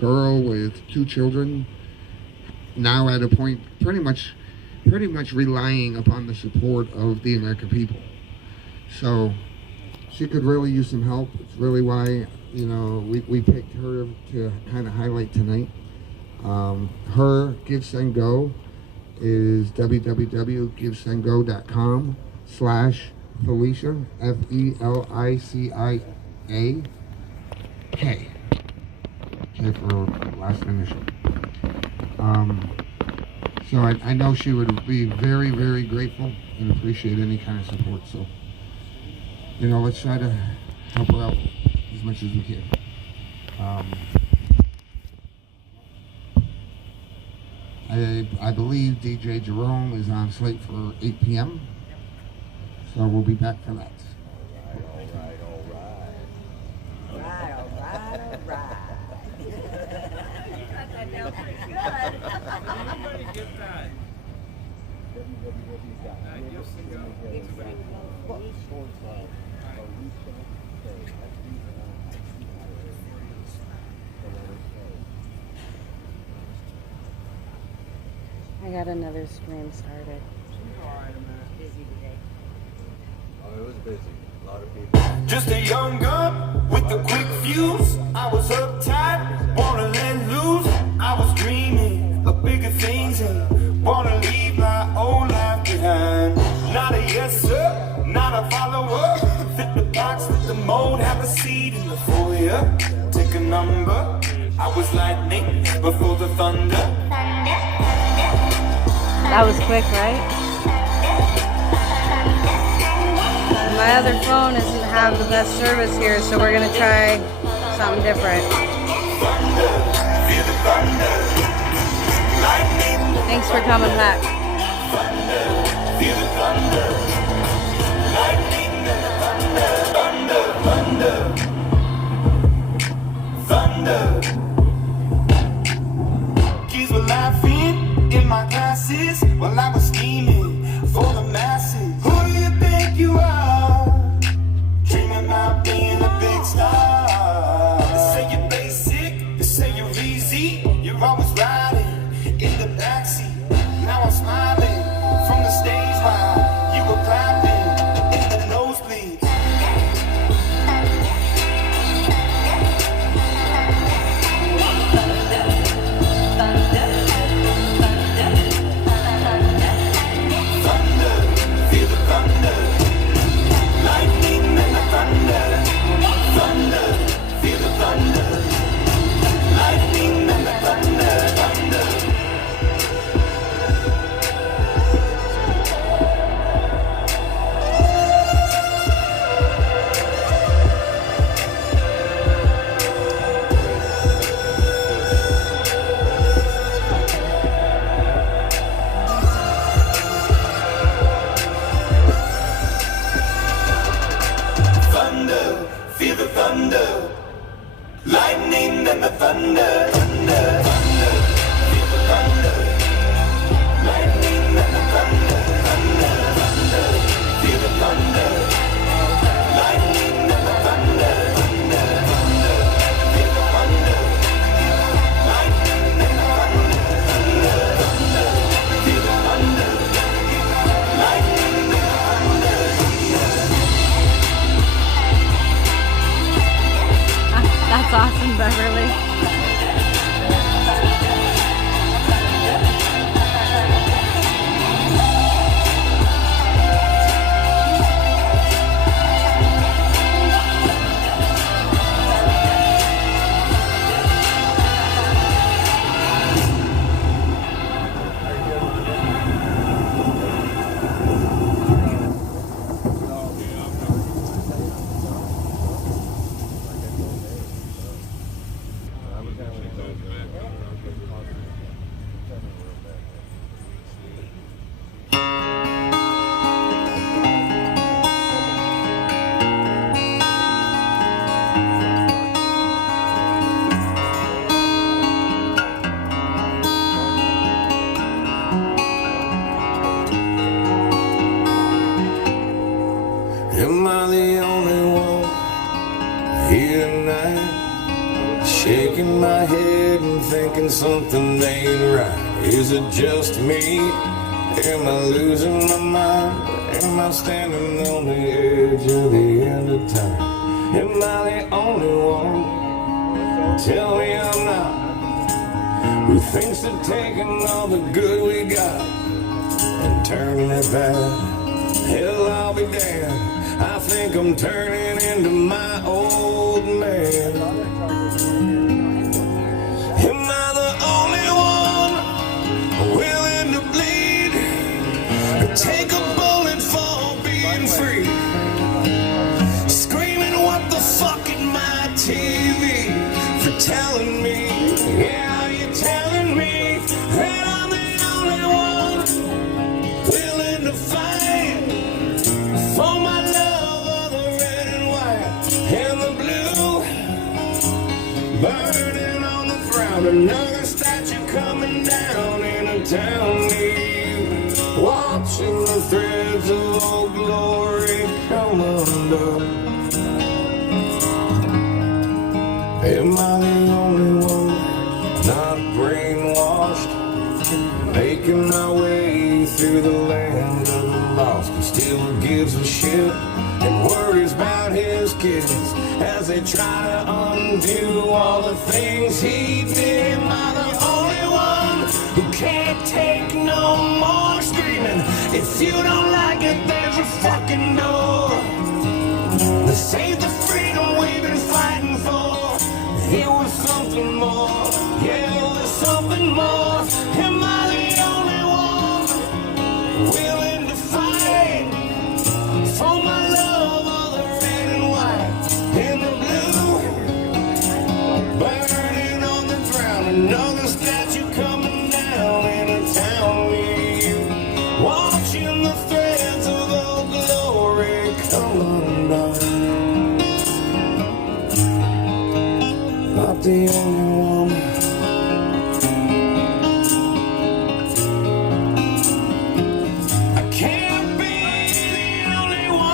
girl with 2 children, now at a point pretty much relying upon the support of the American people. So she could really use some help. It's really why, you know, we picked her to kind of highlight tonight. Her Give Send Go is www.givesendgo.com/Felicia, FELICIA K. K for last initial. So I know she would be very, very grateful and appreciate any kind of support. So, you know, let's try to help her out as much as we can. I believe DJ Jerome is on slate for 8 p.m. So we'll be back for that. I got another stream started. Busy today. Oh, it was busy. A lot of people. Just a young gun with a quick fuse. I was uptight, wanna let loose. I was dreaming of bigger things and wanna leave my old life behind. Not a yes sir, not a follower. Fit the box, fit the mold, have a seat in the foyer. Take a number. I was lightning before the thunder. That was quick, right? My other phone doesn't have the best service here, so we're gonna try something different. Thanks for coming back. Thunder. Kids were laughing in my classes while I was scheming for the masses. Who do you think you are? Dreaming about being a big star. They say you're basic, they say you're easy. You're always riding in the backseat. Now I'm smiling from the stage while you were clapping in the nosebleeds. Feel the thunder, lightning and the thunder, thunder, thunder. Feel the thunder, lightning and the thunder, thunder, thunder. Feel the thunder, lightning and the thunder, thunder, thunder. Feel the thunder, lightning and the thunder, thunder, thunder. Feel the thunder, lightning and the thunder, thunder. That's awesome, Beverly. Am I the only one here tonight? Shaking my head and thinking something ain't right. Is it just me? Am I losing my mind? Am I standing on the edge of the end of time? Am I the only one? Tell me I'm not. Who thinks of taking all the good we got and turning it bad? Hell, I'll be damned. I think I'm turning into my old man. Am I the only one willing to bleed? Or take a bullet for being free? Screaming what the fuck in my TV for telling me, yeah, you're telling me that I'm the only one willing to fight for my love of the red and white and the blue. Burning on the ground, another statue coming down in a town near you. Watching the threads of old glory come undone. Am I the only one not brainwashed? Making my way through the land of the lost, who still gives a shit and worries about his kids as they try to undo all the things he did. Am I the only one who can't take no more screaming? If you don't like it, there's a fucking door. This ain't the freedom we've been fighting for. It was something more, yeah, it was something more. Am I the only one willing to fight for my love of the red and white and the blue? Burning on the ground, another statue coming down in a town near you. Watching the threads of old glory come undone. Not the only one. I can't be the only one.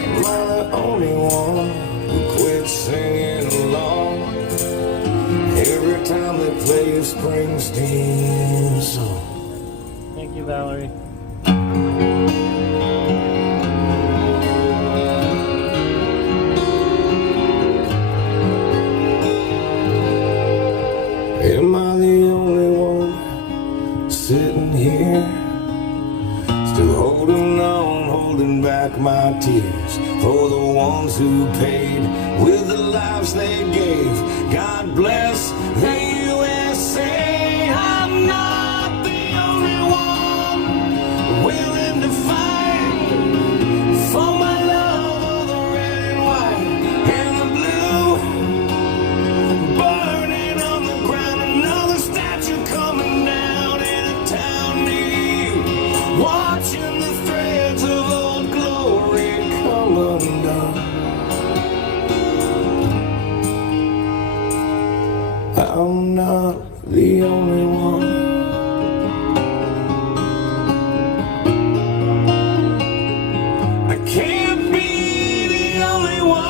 Am I the only one who quit singing along every time they play a Springsteen song? Thank you, Valerie. Am I the only one sitting here, still holding on, holding back my tears for the ones who paid with the lives they gave? God bless the USA. I'm not the only one willing to fight for my love of the red and white and the blue. Burning on the ground, another statue coming down in a town near you. Watching the threads of old glory come undone. I'm not the only one. I can't be the only one.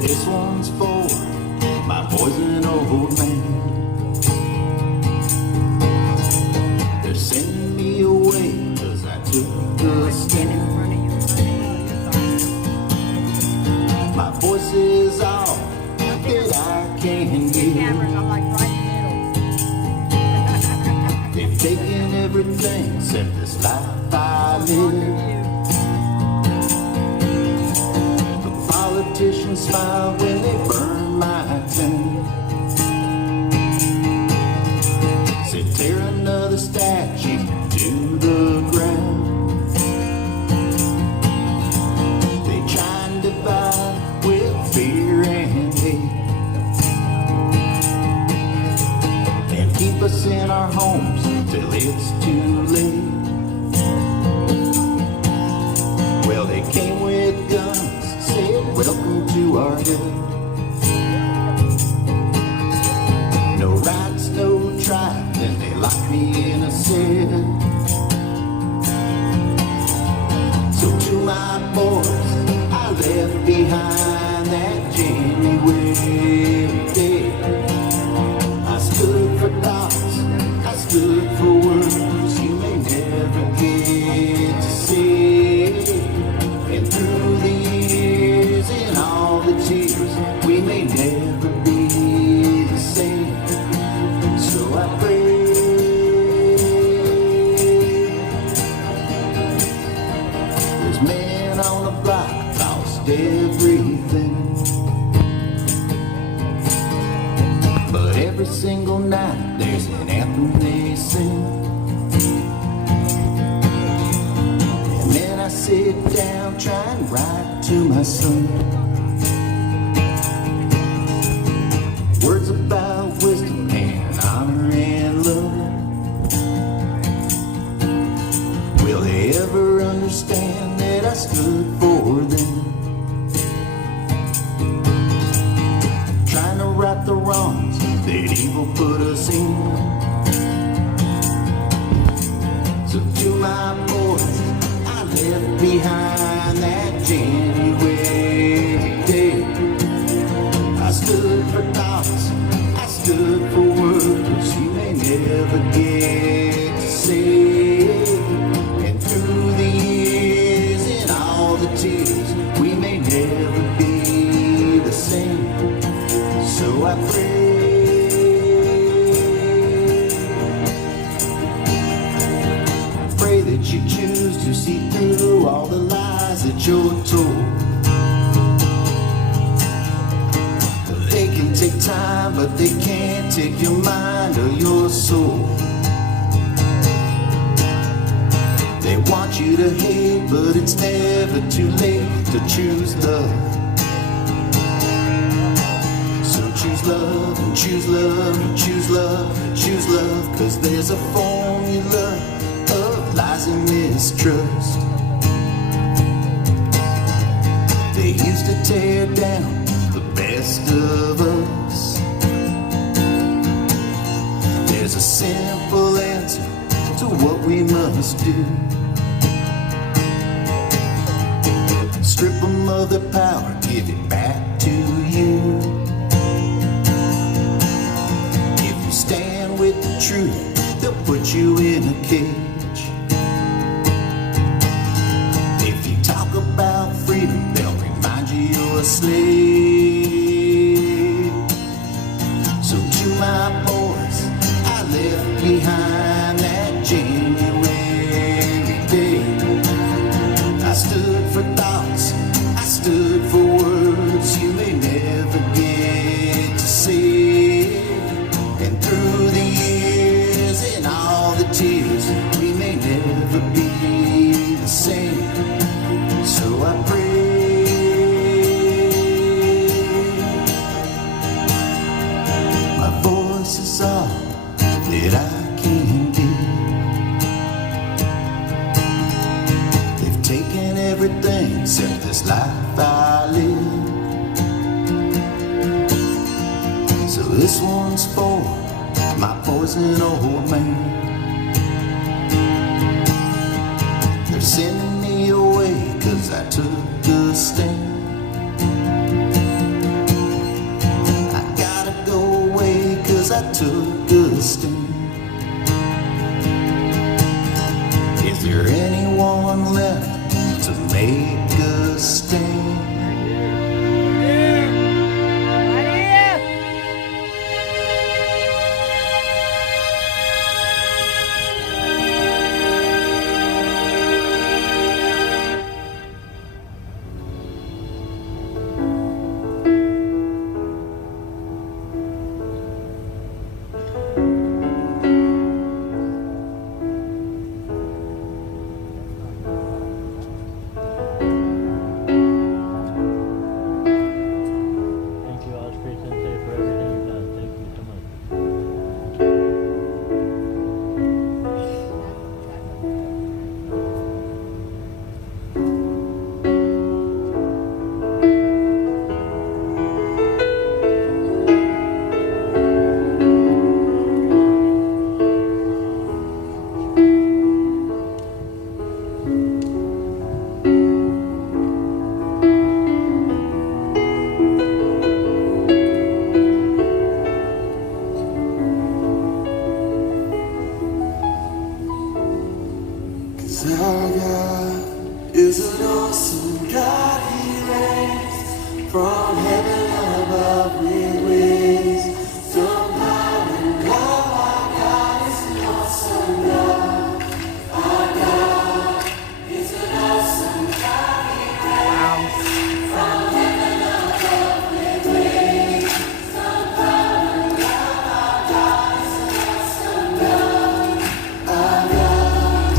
This one's for my boys and old man. They're sending me away 'cause I took the stand. My voice is all that I can give. They've taken everything except this life I live. smile when they burned my town. Said tear another statue to the ground. They try and divide with fear and hate, and keep us in our homes till it's too late. Well, they came with guns, said welcome to our day. No rights, no tribe, then they locked me in a cell. So to my boys I left behind that January day, I stood for thoughts, I stood for words you may never get to see. And through the years and all the tears, we may never be the same. So I pray there's men on the block lost everything, but every single night there's an anthem they sing. And then I sit down, try and write to my son words about wisdom and honor and love. Will they ever understand that I stood for them? Trying to right the wrongs that evil put us in. So to my boys I left behind that January day, I stood for thoughts, I stood for words you may never get to say. And through the years and all the tears, we may never be the same. So I pray that you choose to see through all the lies that you're told. They can take time, but they can't take your mind or your soul. They want you to hate, but it's never too late to choose love. So choose love and choose love and choose love and choose love, 'cause there's a formula of lies and mistrust. They used to tear down the best of us. There's a simple answer to what we must do. Strip them of their power, give it back to you. If you stand with the truth, they'll put you in a cage. If you talk about freedom, they'll remind you you're a slave. So to my boys I left behind that January day, I stood for thoughts, I stood for words you may never get to see. And through the years and all the tears, we may never be the same. So I pray my voice is all that I can give. They've taken everything except this life I live. So this one's for my boys and old man. They're sending me away 'cause I took a stand. I gotta go away 'cause I took a stand. Is there anyone left to make a stand? from heaven above with wings. Somehow we love our God is an awesome God. Our God is an awesome God. From heaven above with wings. Somehow we love our God is an awesome God. Our God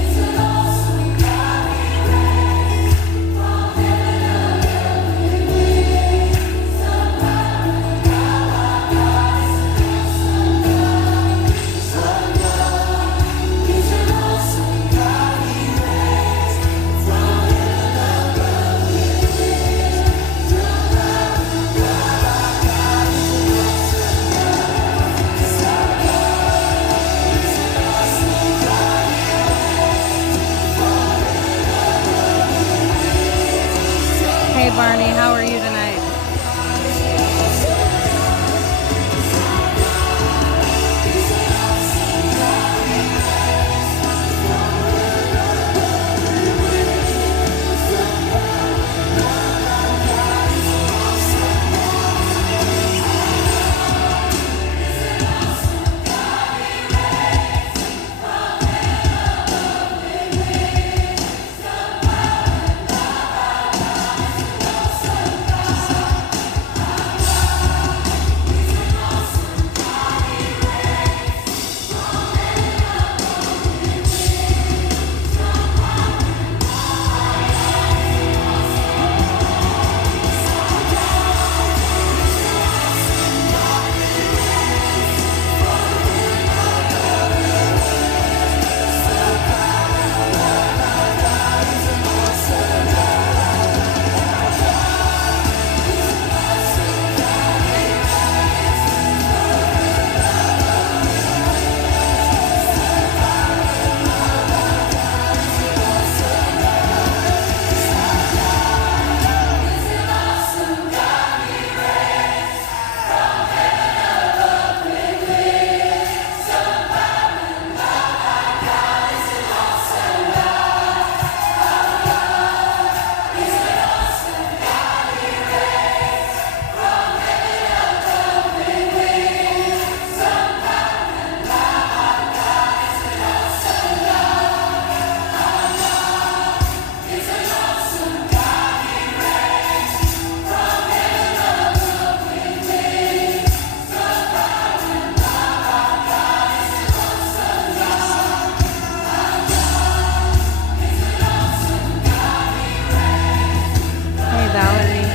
is an awesome God. He reigns from heaven above with wings. Somehow we love our God is an awesome God. Our God is an awesome God. He reigns from heaven above with wings. Somehow we love our God is an awesome God. Our God is an awesome God. He reigns from heaven above with wings. Hey Barney, how are you tonight? Hey Valerie.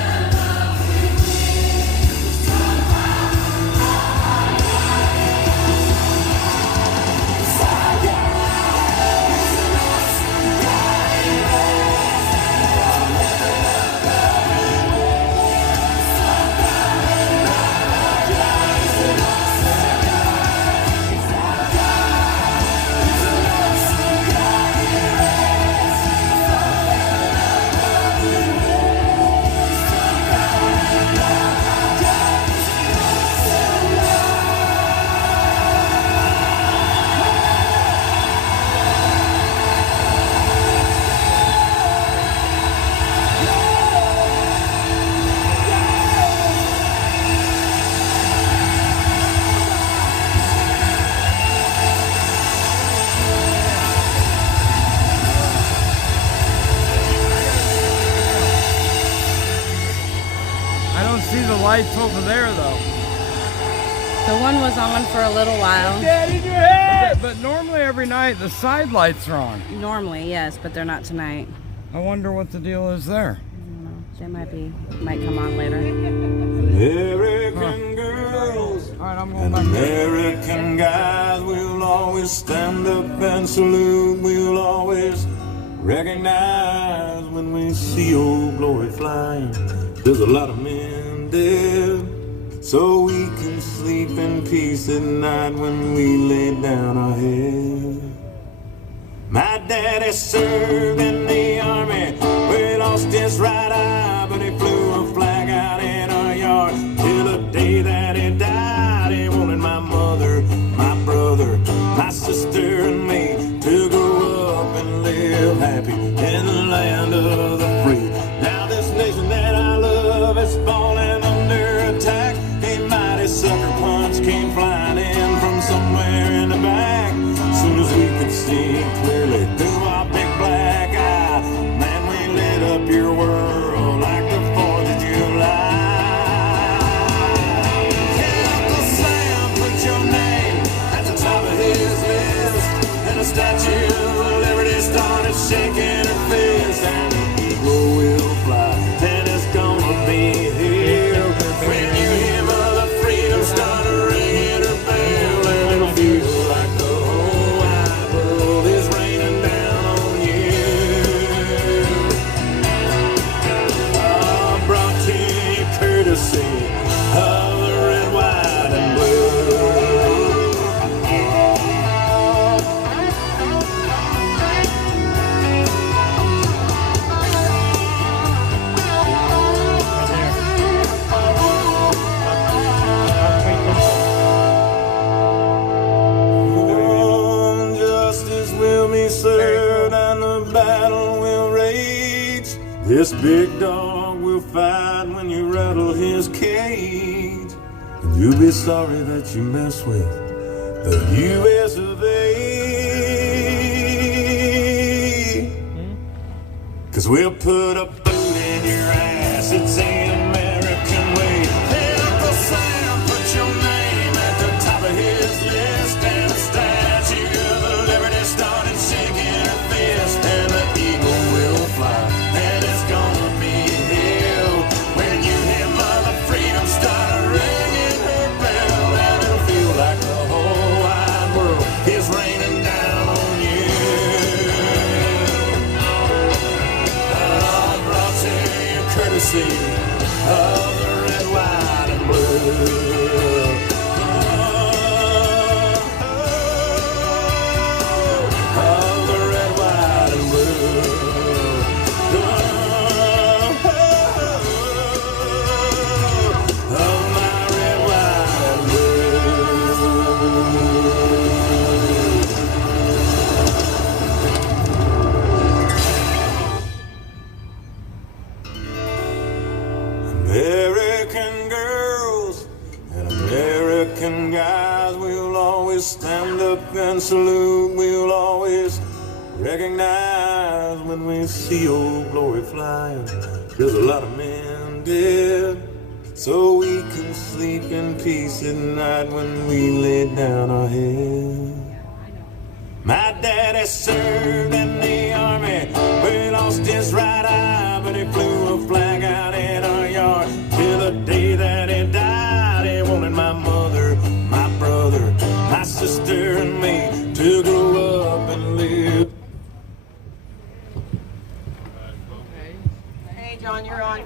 I don't see the lights over there though. The one was on for a little while. Dead in your head! But normally every night the side lights are on. Normally, yes, but they're not tonight. I wonder what the deal is there. They might come on later. American girls Alright, I'm going and back there. American guys will always stand up and salute. We'll always recognize when we see old glory flying. There's a lot of men dead, so we can sleep in peace at night when we lay down our head. My daddy served in the army. We lost his right eye, but he flew a flag out in our yard. Till the day that he died, he wanted my mother, my brother, my sister and me to grow up and live happy in the land of the free. Now this nation that I love world like the 4th of July. Uncle Sam put your name at the top of his list, and a statue of Liberty started shaking her fist, and the eagle will fly, and it's gonna be here when you hear Mother Freedom start ringing her bell, and it'll feel like the whole wide world is raining down on you. Brought to you courtesy of the red, white, and blue. Justice will be served and the battle will rage. This big dog will fight when you rattle his cage. And you'll be sorry that you mess with the U.S. of A. 'Cause we'll put a boot in your ass, it's the American way. Hey, Uncle Sam, put your name at the top of his list, and a statue of Liberty started shaking her fist, and the eagle will fly, and it's gonna be hell when you hear Mother Freedom start ringing her bell, and it'll feel like the whole wide world is raining down on you. Brought to you courtesy of the red, white, and blue. Of the red, white, and blue. Of my red, white, and American girls and American guys, we'll always stand up and salute. We'll always recognize when we see old glory flying. There's a lot of men dead, so we can sleep in peace at night when we lay down our head. My daddy served in the army, we lost his right eye, but he flew a flag out in our yard till the day that he died. He wanted my mother, my brother, my sister, and me to grow up and live. Hey, John, you're on.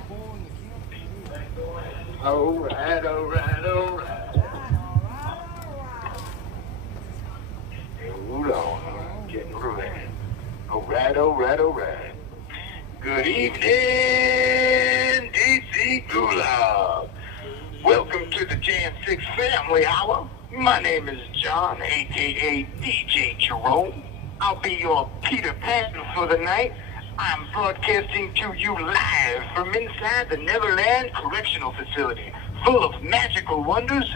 All right, all right, all right. Hold on, I'm getting ready. All right, all right, all right. Good evening, DC Gulag. Welcome to the J4J6 Family Hour. My name is John, a.k.a. DJ Jerome. I'll be your Peter Pan for the night. I'm broadcasting to you live from inside the Neverland Correctional Facility, full of magical wonders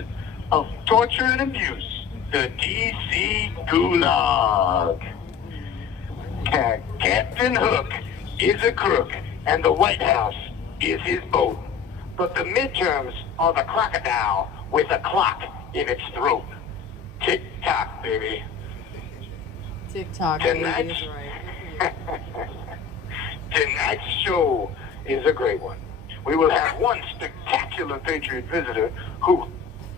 of torture and abuse. The DC Gulag. Captain Hook is a crook, and the White House is his boat. But the midterms are the crocodile with a clock in its throat. Tick-tock, baby. TikTok. Tonight's, is right. tonight's show is a great one. We will have one spectacular Patriot visitor who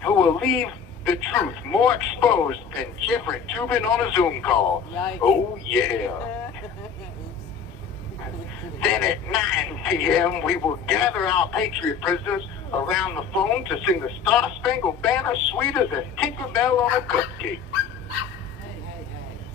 will leave the truth more exposed than Jeffrey Tubin on a Zoom call. Yikes. Oh, yeah. Then at 9 p.m., we will gather our Patriot prisoners around the phone to sing the Star-Spangled Banner sweeter than Tinkerbell on a cupcake.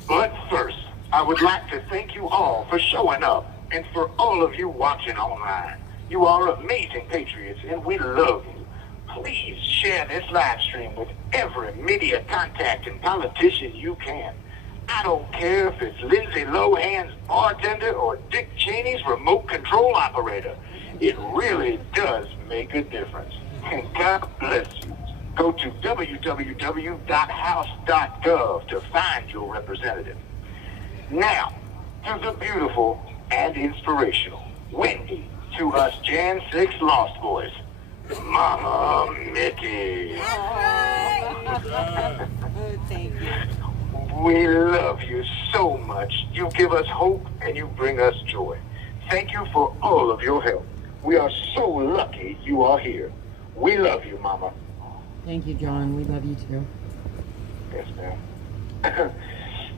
But first, I would like to thank you all for showing up and for all of you watching online. You are amazing Patriots, and we love you. Please share this live stream with every media contact and politician you can. I don't care if it's Lindsay Lohan's bartender or Dick Cheney's remote control operator. It really does make a difference. And God bless you. Go to www.house.gov to find your representative. Now, to the beautiful and inspirational. Wendy, to us Jan 6 Lost Boys. Mama Mickey. Thank you. We love you so much. You give us hope and you bring us joy. Thank you for all of your help. We are so lucky you are here. We love you, Mama. Thank you, John. We love you too. Yes, ma'am.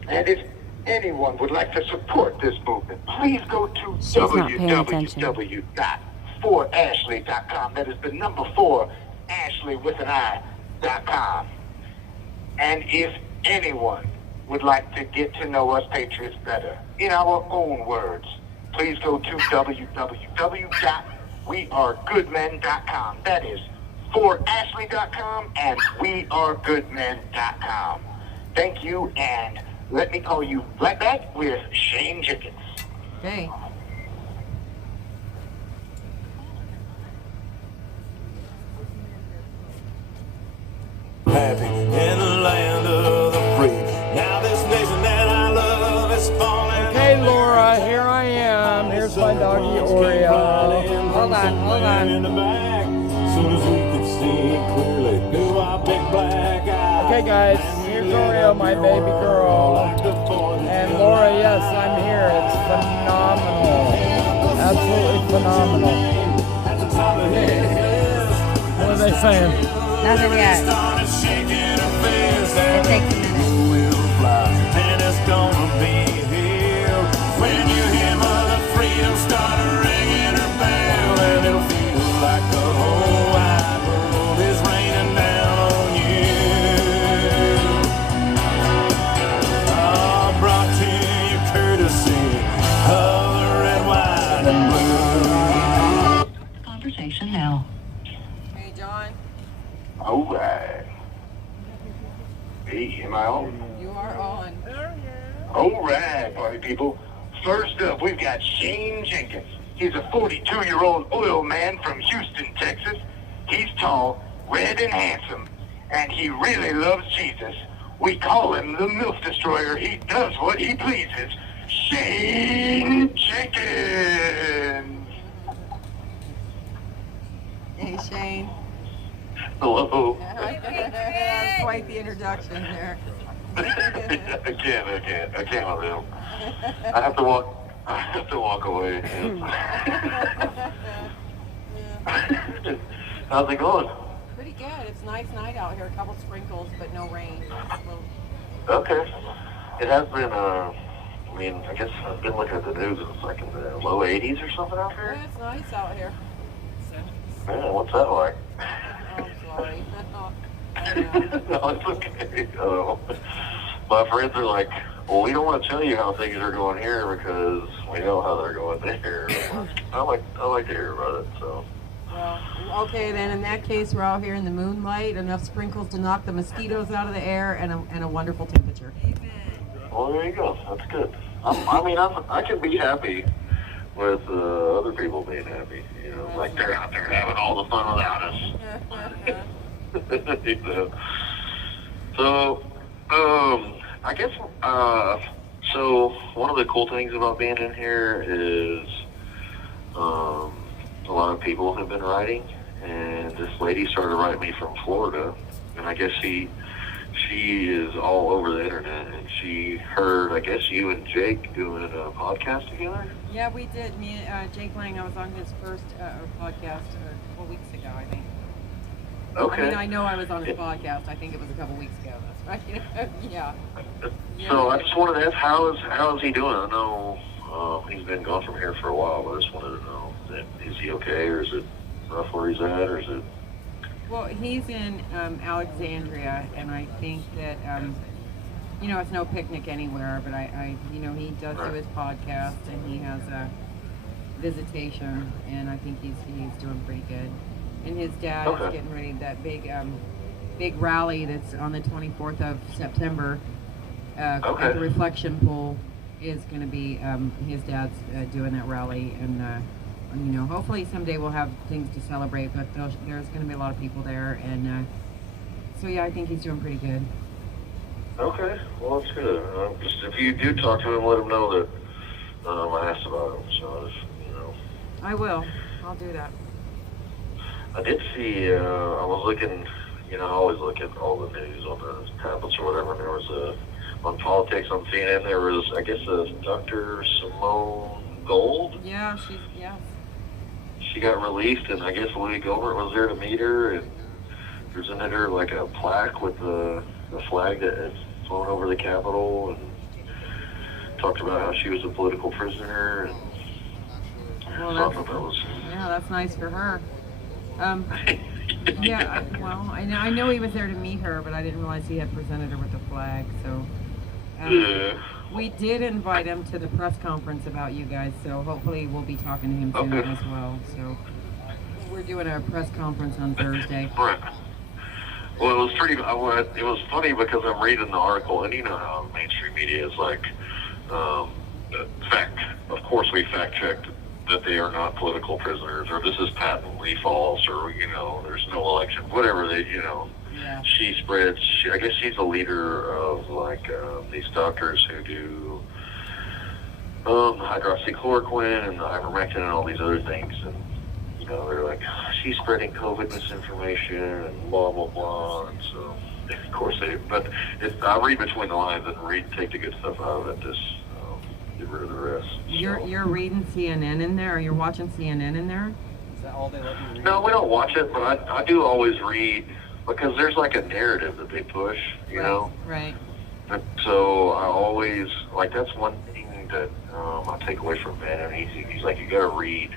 And if anyone would like to support this movement, please go to She's not paying attention. www.4ashley.com. That is the number 4, Ashley with an I.com. And if anyone would like to get to know us Patriots better, in our own words, please go to www.wearegoodmen.com. That is 4ashley.com and wearegoodmen.com. Thank you, and let me call you right back with Shane Jenkins. Okay. Happy in the land of the free. Now this nation that I love is falling. Okay, Laura, here I am. Here's my doggy Oreo. Hold on. In the back, soon as we could see clearly through our big black eyes. Okay, guys, here's Oreo, my baby girl. And Laura, yes, I'm here. It's phenomenal. Absolutely phenomenal. What are they saying? Nothing yet. It takes a minute. And it's gonna be here when you hear Mother Freedom start ringing her bell, and it'll feel like the whole wide world is raining down on you. Brought to you courtesy of the red, white, and blue. Conversation now. Hey, John. All right. Hey, am I on? You are on. All right, party people. First up, we've got Shane Jenkins. He's a 42-year-old oil man from Houston, Texas. He's tall, red, and handsome, and he really loves Jesus. We call him the MILF Destroyer. He does what he pleases. Shane Jenkins. Hey, Shane. Hello. That's quite the introduction there. I can't with him. I have to walk away. How's it going? Pretty good. It's a nice night out here. A couple sprinkles, but no rain. Okay. It has been, I guess I've been looking at the news and it's like in the low 80s or something out here. Yeah, it's nice out here. Man, what's that like? Oh, I'm sorry. No, it's okay. My friends are like, well, we don't want to tell you how things are going here because we know how they're going there. I like to hear about it, so. Well, okay, then in that case, we're out here in the moonlight, enough sprinkles to knock the mosquitoes out of the air, and a wonderful temperature. Well, there you go. That's good. I can be happy with other people being happy. You know, like they're out there having all the fun without us. You know. So, I guess, so one of the cool things about being in here is a lot of people have been writing, and this lady started writing me from Florida, and I guess she is all over the internet, and she heard, I guess, you and Jake doing a podcast together? Yeah, we did. Me and Jake Lang, I was on his first podcast a couple weeks ago, I think. Okay. I know I was on his podcast. I think it was a couple weeks ago. That's right. Yeah. So I just wanted to ask, how is he doing? I know he's been gone from here for a while, but I just wanted to know, is he okay, or is it rough where he's at, or is it? Well, he's in Alexandria, and I think that it's no picnic anywhere. But he does do his podcast, and he has a visitation, and I think he's doing pretty good. And his dad is getting ready that big rally that's on the 24th of September at the Reflection Pool is going to be his dad's doing that rally, and hopefully someday we'll have things to celebrate. But there's going to be a lot of people there, and so yeah, I think he's doing pretty good. Okay, well that's good. Just if you do talk to him, let him know that I asked about him. So I will. I'll do that. I did see, I was looking, I always look at all the news on the tablets or whatever, and there was on politics on CNN, there was, I guess, Dr. Simone Gold. Yeah, yes. She got released, and I guess Louis Gohmert was there to meet her and presented her like a plaque with the flag that had flown over the Capitol, and talked about how she was a political prisoner. And Well, that's nice for her. Yeah, well, I know he was there to meet her, but I didn't realize he had presented her with a flag. So we did invite him to the press conference about you guys, so hopefully we'll be talking to him soon as well. So we're doing a press conference on Thursday. Right. Well, it was funny because I'm reading the article, and you know how mainstream media is like, of course we fact checked that they are not political prisoners, or this is patently false, or there's no election, whatever they, Yeah. She spreads. I guess she's a leader of these doctors who do hydroxychloroquine and ivermectin and all these other things, and they're like, she's spreading COVID misinformation and blah blah blah, and so of course I read between the lines and take the good stuff out of it. Just get rid of the rest. You're reading CNN in there, or you're watching CNN in there? Is that all they let you read? No, we don't watch it, but I do always read, because there's like a narrative that they push, you know? Right. And so I always, that's one thing that I take away from Ben. He's like, you gotta read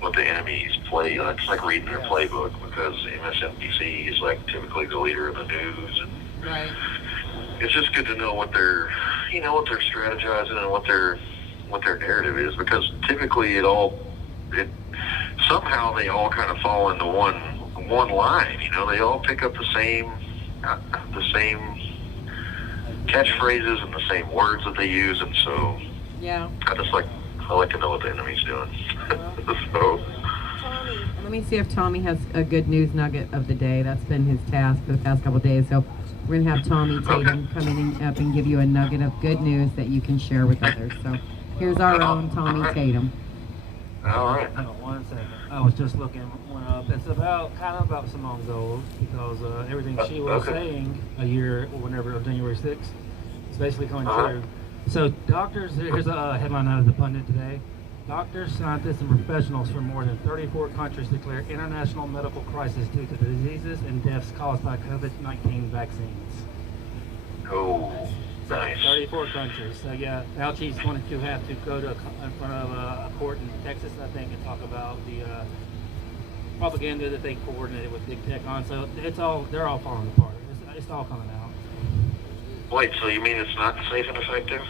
what the enemies play. It's like reading their playbook, because MSNBC is like typically the leader of the news. And Right. it's just good to know what they're strategizing and what their narrative is, because typically somehow they all kind of fall into one line. They all pick up the same catchphrases and the same words that they use, and so Yeah. I like to know what the enemy's doing. So Tommy, let me see if Tommy has a good news nugget of the day. That's been his task for the past couple of days. So we're gonna have Tommy Tatum come in up and give you a nugget of good news that you can share with others. So here's our own Tommy Tatum. all right. Hang on 1 second. I was just looking one up. It's about Simone Gold, because everything she was saying whenever on January 6th is basically coming true. So doctors, here's a headline out of the Pundit today. Doctors, scientists, and professionals from more than 34 countries declare international medical crisis due to the diseases and deaths caused by COVID-19 vaccines. Oh, So nice. 34 countries. So yeah, Fauci's going to have to go in front of a court in Texas, I think, and talk about the propaganda that they coordinated with big tech on. So they're all falling apart. It's all coming out. Wait, so you mean it's not safe and effective?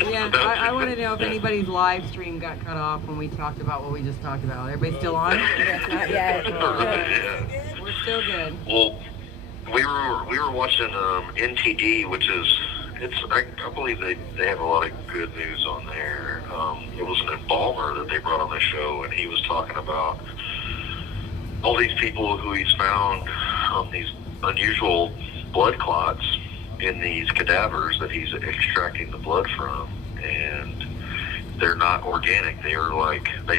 Yeah, I want to know if anybody's live stream got cut off when we talked about what we just talked about. Everybody still on? Not yet. Yeah. We're still good. Well, we were watching NTD, which is I believe they have a lot of good news on there. It was an embalmer that they brought on the show, and he was talking about all these people who he's found these unusual blood clots in these cadavers that he's extracting the blood from, and they're not organic. They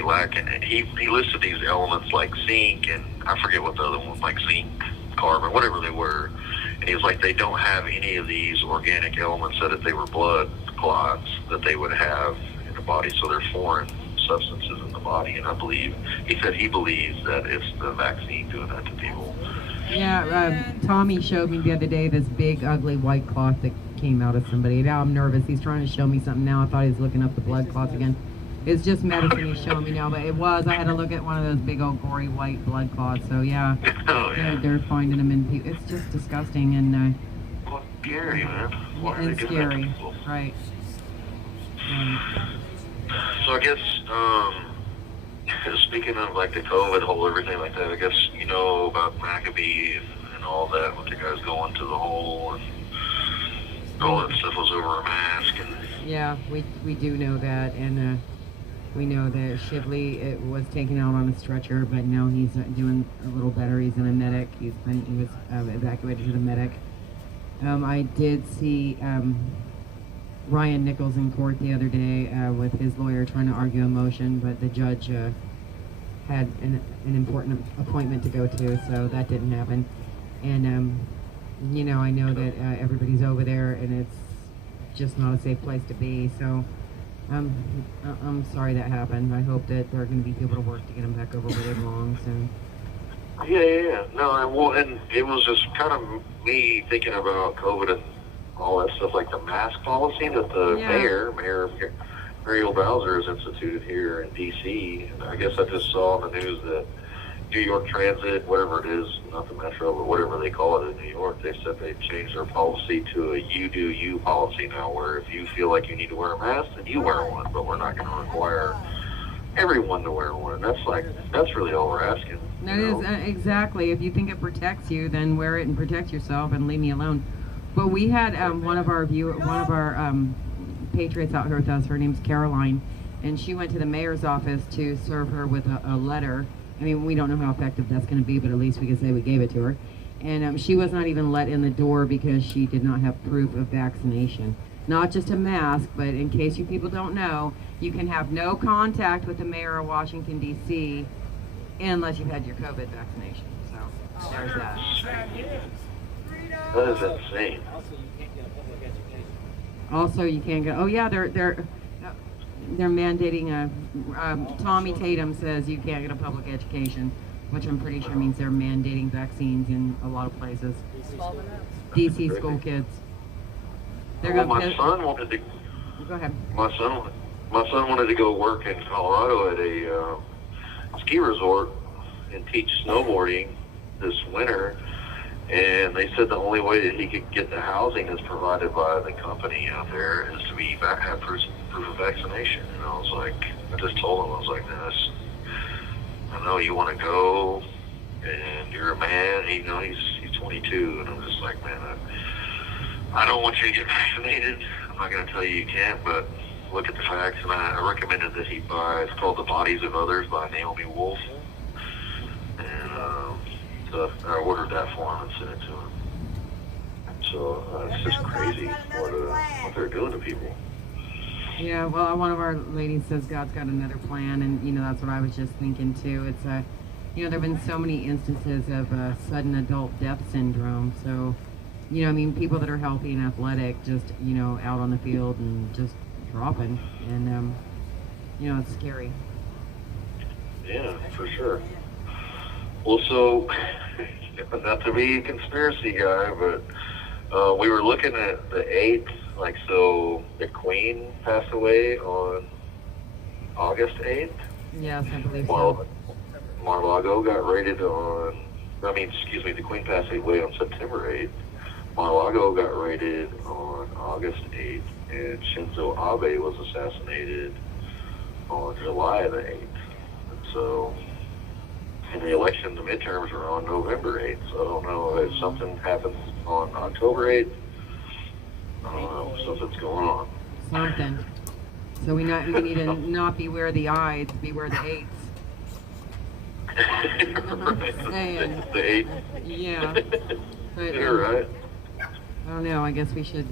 lack, and he listed these elements like zinc, and I forget what the other one, like zinc, carbon, whatever they were. And he was like, they don't have any of these organic elements that if they were blood clots that they would have in the body, so they're foreign substances in the body. And he said he believes that it's the vaccine doing that to people. Yeah, Tommy showed me the other day this big, ugly white cloth that came out of somebody. Now I'm nervous. He's trying to show me something now. I thought he was looking up the blood clots again. It's just medicine he's showing me now, but I had to look at one of those big old gory white blood clots. So yeah, they're finding them in people. It's just disgusting, and Well, scary, man. Why are they it's doing that to scary, people? right? So I guess, speaking of like the COVID hole, everything like that, I guess you know about Maccabee and all that, with the guys going to the hole and all that stuff was over a mask. And Yeah, we do know that, and we know that Shively was taken out on a stretcher, but now he's doing a little better. He's in a medic. He was evacuated to the medic. I did see Ryan Nichols in court the other day with his lawyer trying to argue a motion, but the judge had an important appointment to go to, so that didn't happen. And you know, I know that everybody's over there, and it's just not a safe place to be. So I'm sorry that happened. I hope that there are going to be people to work to get them back over where they belong soon. Yeah. No, well, and it was just kind of me thinking about COVID and all that stuff, like the mask policy that the Mayor Muriel Bowser has instituted here in D.C. And I guess I just saw on the news that New York Transit, whatever it is, not the Metro, but whatever they call it in New York, they said they've changed their policy to a you do you policy now, where if you feel like you need to wear a mask, then you wear one, but we're not going to require everyone to wear one. That's really all we're asking. That is exactly. If you think it protects you, then wear it and protect yourself and leave me alone. But we had one of our Patriots out here with us. Her name's Caroline, and she went to the mayor's office to serve her with a letter. I mean, we don't know how effective that's going to be, but at least we can say we gave it to her. And she was not even let in the door because she did not have proof of vaccination. Not just a mask, but in case you people don't know, you can have no contact with the mayor of Washington, D.C. unless you've had your COVID vaccination. So there's that. That is insane. Also, you can't go. Oh yeah, they're mandating Tommy Tatum says you can't get a public education, which I'm pretty sure means they're mandating vaccines in a lot of places. DC school kids. They're Well, going my son wanted to. Go ahead. My son wanted to go work in Colorado at a ski resort and teach snowboarding this winter. And they said the only way that he could get the housing is provided by the company out there is to have proof of vaccination. And I was like, I just told him, I was like, this, I know you want to go, and you're a man. You know, he's 22, and I'm just like, man, I don't want you to get vaccinated. I'm not going to tell you can't, but look at the facts. And I recommended that he buy. It's called The Bodies of Others by Naomi Wolf. And so I ordered that for him and sent it to him. So it's just crazy what they're doing to people. Yeah, well, one of our ladies says God's got another plan, and you know that's what I was just thinking too. It's you know, there've been so many instances of sudden adult death syndrome. So, you know, I mean, people that are healthy and athletic, just you know, out on the field and just dropping, and you know, it's scary. Yeah, for sure. Well, so not to be a conspiracy guy, but we were looking at the 8th. Like, so the Queen passed away on August 8th. Yes, I believe Well, so. Mar-a-Lago got raided on, the Queen passed away on September 8th. Mar-a-Lago got raided on August 8th, and Shinzo Abe was assassinated on July the 8th. And so, and the election, the midterms are on November 8th. So I don't know if something happens on October 8th. I don't know, something's going on. Something. So we need to not beware the Ides, beware the 8s. Right. Saying. The 8th. Yeah. But, You're right. I don't know. I guess we should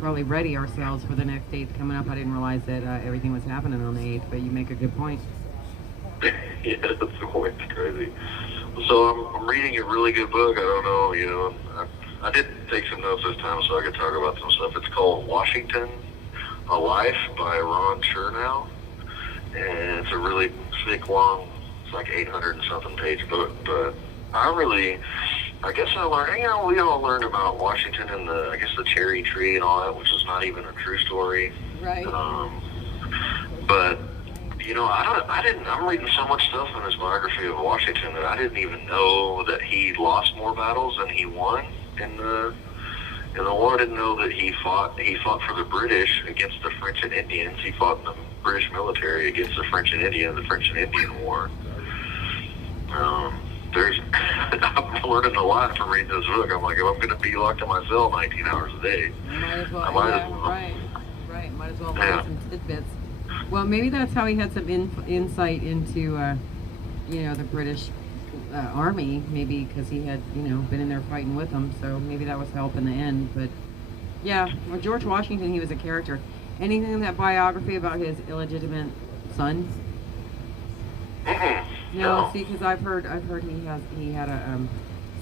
probably ready ourselves for the next 8th coming up. I didn't realize that everything was happening on the 8th, but you make a good point. Yeah, it's crazy. So I'm reading a really good book. I don't know, you know, I did take some notes this time so I could talk about some stuff. It's called Washington, A Life by Ron Chernow. And it's a really thick, long, it's like 800 and something page book. But I guess I learned, you know, we all learned about Washington and the cherry tree and all that, which is not even a true story. Right. But, you know, I'm reading so much stuff in his biography of Washington that I didn't even know that he lost more battles than he won. In the war, I didn't know that he fought for the British against the French and Indians. He fought in the British military against the French and Indian War. I'm learning a lot from reading this book. I'm like, if I'm going to be locked in my cell 19 hours a day, Might as well. I might as well. Right. Might as well Yeah. find some tidbits. Well, maybe that's how he had some insight into, you know, the British Army. Maybe because he had, you know, been in there fighting with them. So maybe that was help in the end. But Yeah, well, George Washington, he was a character. Anything in that biography about his illegitimate son? No, see, because I've heard he had a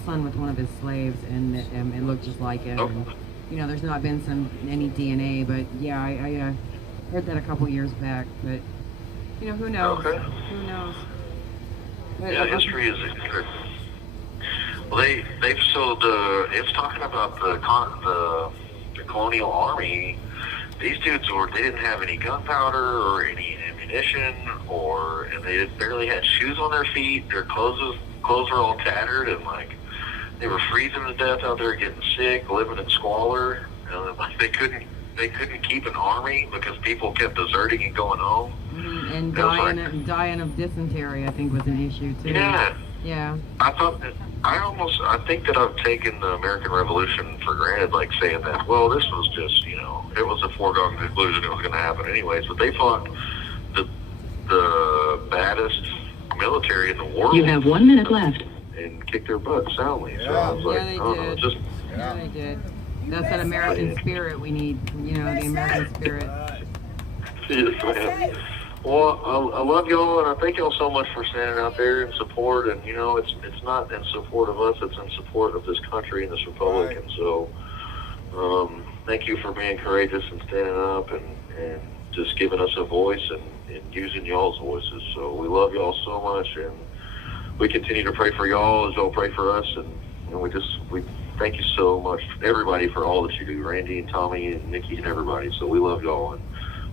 son with one of his slaves, and it looked just like him. And, you know, there's not been any DNA, but yeah, I heard that a couple years back. But you know, who knows? Okay. Who knows? But, Yeah, history is. Well, it's talking about the colonial army. These dudes they didn't have any gunpowder or any ammunition, and they barely had shoes on their feet. Their clothes were all tattered, and like they were freezing to death out there, getting sick, living in squalor. And like they couldn't keep an army because people kept deserting and going home. Mm-hmm. And dying of dysentery, I think, was an issue too. Yeah. Yeah. I think that I've taken the American Revolution for granted, like saying that, well, this was just, you know, it was a foregone conclusion it was going to happen anyways, but they fought the baddest military in the world. You have 1 minute left. And kicked their butt soundly. So I was like, yeah, they did. Yeah, they did. That's that American spirit we need, you know, the American spirit. Yes, man. Well, I love y'all, and I thank y'all so much for standing out there in support. And you know, it's not in support of us; it's in support of this country and this republic. And so, thank you for being courageous and standing up and just giving us a voice and using y'all's voices. So we love y'all so much, and we continue to pray for y'all as y'all pray for us. And we thank you so much, everybody, for all that you do, Randy and Tommy and Nikki and everybody. So we love y'all. And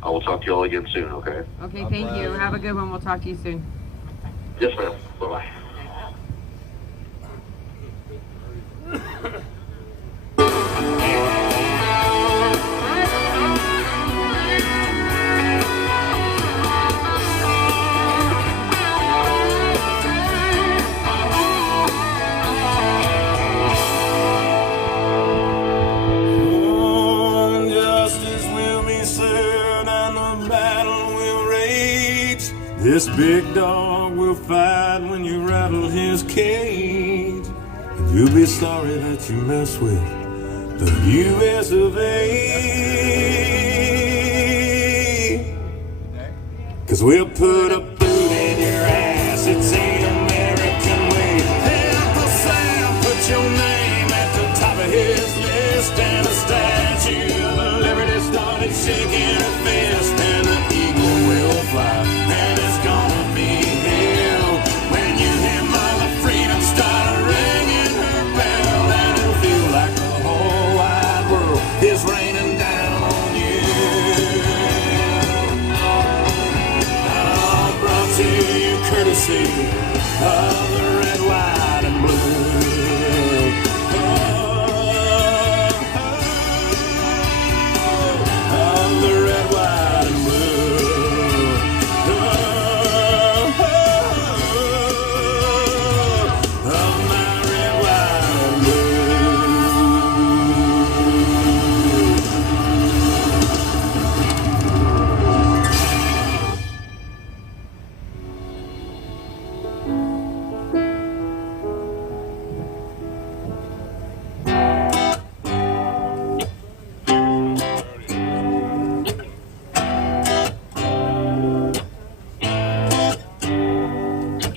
I will talk to y'all again soon, okay? Okay, thank you. Have a good one. We'll talk to you soon. Yes, ma'am. Bye-bye. This big dog will fight when you rattle his cage. And you'll be sorry that you mess with the U.S. of A. 'Cause we'll put a boot in your ass, it's the American way. Uncle Sam put your name at the top of his list, and the Statue of Liberty started shaking her fist, and the eagle will fly. Courtesy of the red, white, and blue. Of the red, white, and blue. Of my red, white, and blue.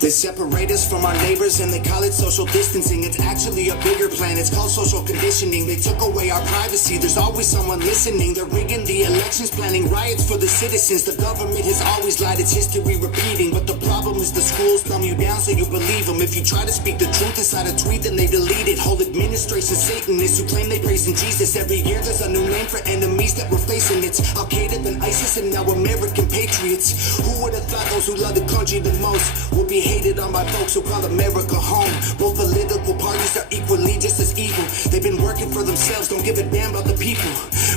They separate us from our neighbors and they call it social distancing. It's actually a bigger plan, it's called social conditioning. They took away our privacy, there's always someone listening. They're rigging the elections, planning riots for the citizens. The government has always lied, it's history repeating. But the problem is the schools dumb you down so you believe them. If you try to speak the truth inside a tweet, then they delete it. Whole administration Satanists who claim they praising Jesus. Every year there's a new name for enemies that we're facing. It's Al-Qaeda, then ISIS, and now American patriots. Who would have thought those who love the country the most will be hated on by folks who call America home? Both political parties are equally just as evil. They've been working for themselves, don't give a damn about the people.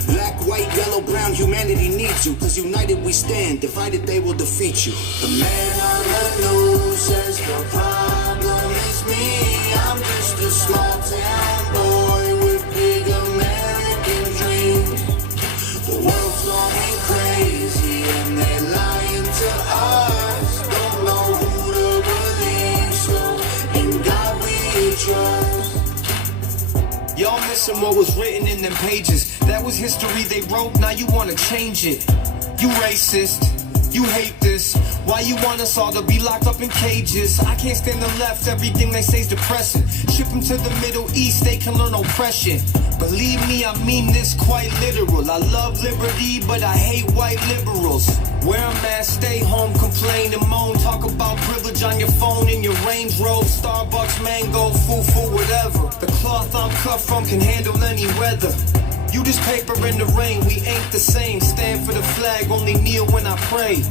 Black, white, yellow, brown, humanity needs you. 'Cause united we stand, divided they will defeat you. The man on the news says the problem is me. I'm just a small town boy with big American dreams. The world's going crazy and they lying to us. Don't know who to believe, so in God we trust. Y'all missing what was written in them pages. That was history they wrote, now you wanna change it. You racist, you hate this. Why you want us all to be locked up in cages? I can't stand the left, everything they say is depressing. Ship them to the Middle East, they can learn oppression. Believe me, I mean this quite literal. I love liberty, but I hate white liberals. Wear a mask, stay home, complain and moan. Talk about privilege on your phone in your Range Rover, Starbucks, mango, foo-foo, whatever. The cloth I'm cut from can handle any weather. You just paper in the rain, we ain't the same. Stand for the flag, only kneel when I pray.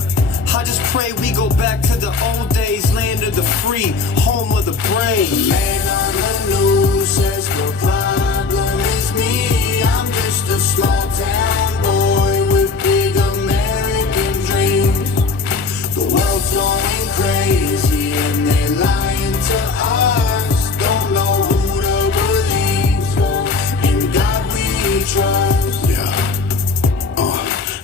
I just pray we go back to the old days, land of the free, home of the brave. The man on the news says the problem is me. I'm just a small town boy with big American dreams. The world's going crazy and they lying to us. Don't know who to believe, so in God we trust. Yeah.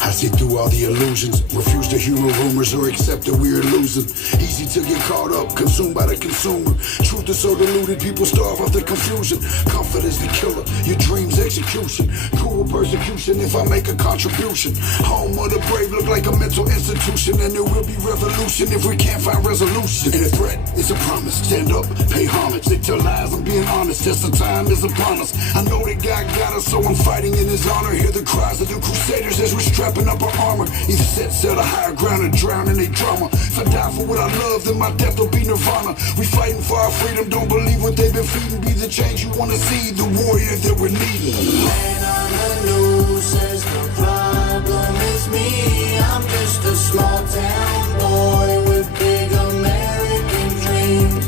I see through all the illusions, refuse to hear rumors or accept that we're losing. Easy to get caught up, consumed by the consumer. Truth is so diluted, people starve off the confusion. Comfort is the killer, your dreams execution. Cool persecution if I make a contribution. Home of the brave look like a mental institution, and there will be revolution if we can't find resolution. And a threat is a promise, stand up, pay homage. They tell lies, I'm being honest, just the time is upon us. I know that God got us, so I'm fighting in his honor. Hear the cries of the crusaders as we're strapping up our armor. Either set sail to higher ground and drown in their drama. If I die for what I love, then my death will be nirvana. We fighting for our freedom, don't believe what they've been feeding. Be the change you wanna see, the warrior that we're needing. The man on the news says the problem is me. I'm just a small town boy with big American dreams.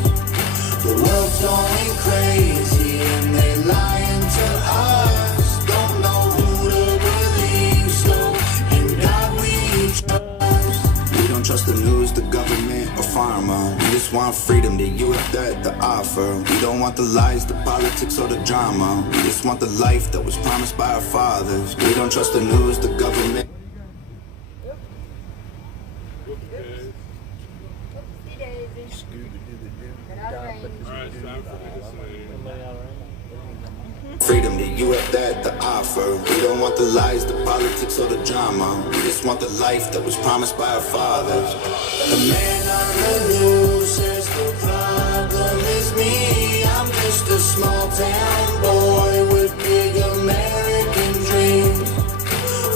The world's going crazy and they lying to us. Don't know who to believe, so in God we trust. We don't trust the news, the government, or pharma. We just want freedom, the youth that the offer. We don't want the lies, the politics, or the drama. We just want the life that was promised by our fathers. We don't trust the news, the government. Freedom, the youth that the offer. We don't want the lies, the politics, or the drama. We just want the life that was promised by our fathers. The man on the news says the problem is me. I'm just a small town boy with big American dreams.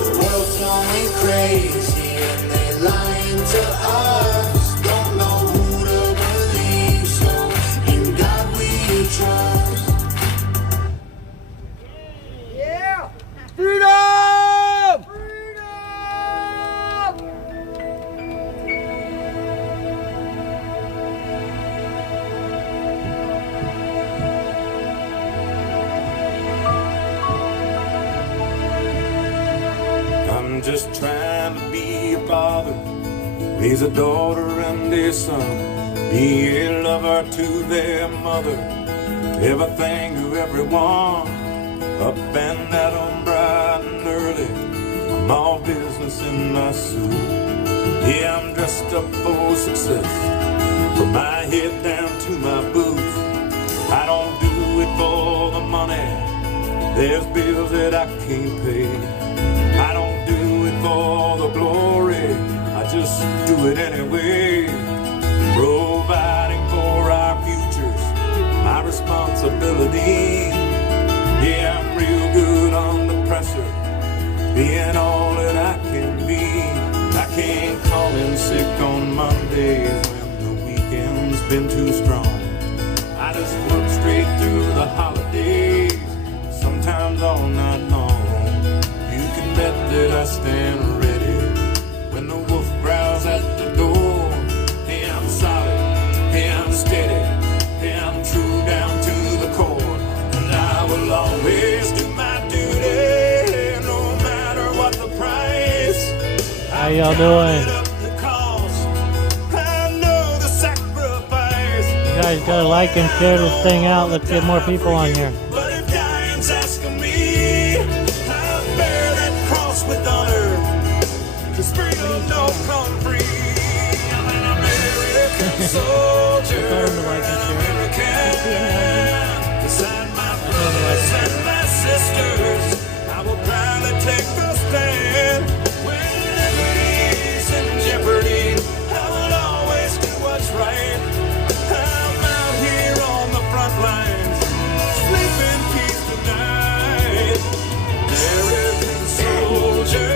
The world's going crazy and they lying to us. Don't know who to believe, so in God we trust. Freedom! I'm just trying to be a father, raise a daughter and a son, be a lover to their mother, everything to everyone. Up and at 'em bright and early, I'm all business in my suit. Yeah, I'm dressed up for success, from my head down to my boots. I don't do it for the money, there's bills that I can't pay. I don't do it for the glory, I just do it anyway. Providing for our futures, my responsibility. Yeah, I'm real good under pressure, being all that I can be. I can't call in sick on Mondays when the weekend's been too strong. I just work straight through the holidays, sometimes all night long. You can bet that I stand ready when the wolf growls at the door. Hey, I'm solid, hey, I'm steady, hey, I'm true down to the core. And I will always do my duty, no matter what the price. How y'all doing? You guys gotta like and share this thing out. Let's get more people on here. But if giants asking me, I bear that cross with honor, 'cause freedom don't come free. I'm an American soldier, American, beside my brothers and sisters, I will proudly take the stand. When liberty's in jeopardy, I will always do what's right. I'm out here on the front lines, sleep in peace tonight. American soldier.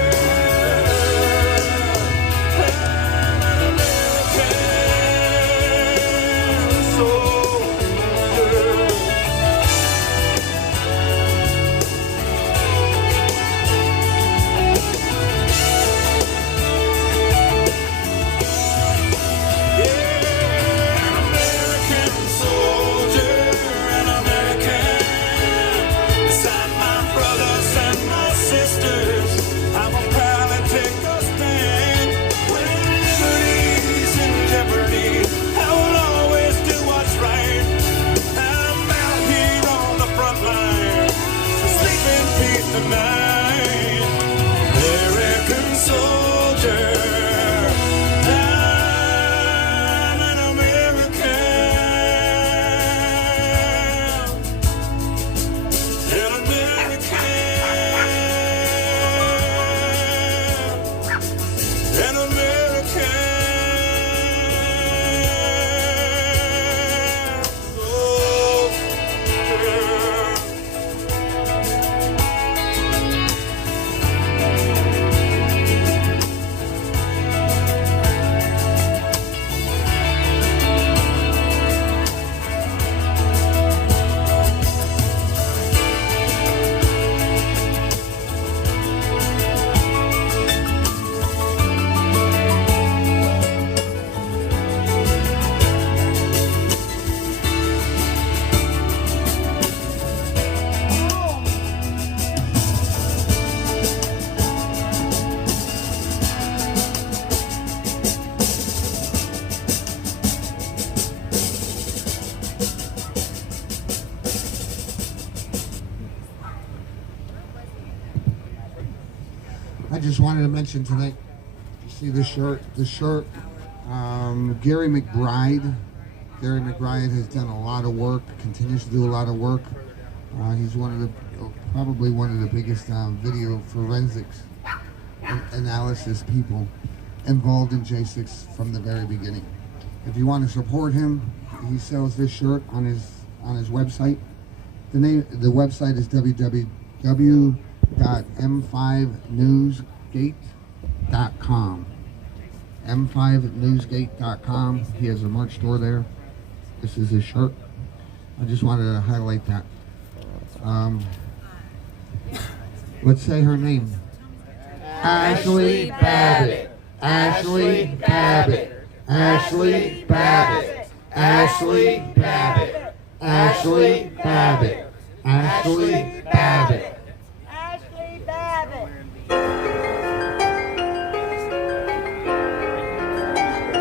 I just wanted to mention tonight, you see this shirt, Gary McBride. Gary McBride has done a lot of work, continues to do a lot of work. He's probably one of the biggest video forensics analysis people involved in J6 from the very beginning. If you want to support him, he sells this shirt on his website. The website is www.m5newsgate.com. m5newsgate.com. He has a merch store there. This is his shirt. I just wanted to highlight that. Let's say her name. Ashley Babbitt. Ashley Babbitt. Ashley Babbitt. Ashley Babbitt. Ashley Babbitt. Ashley Babbitt. Ashley Babbitt.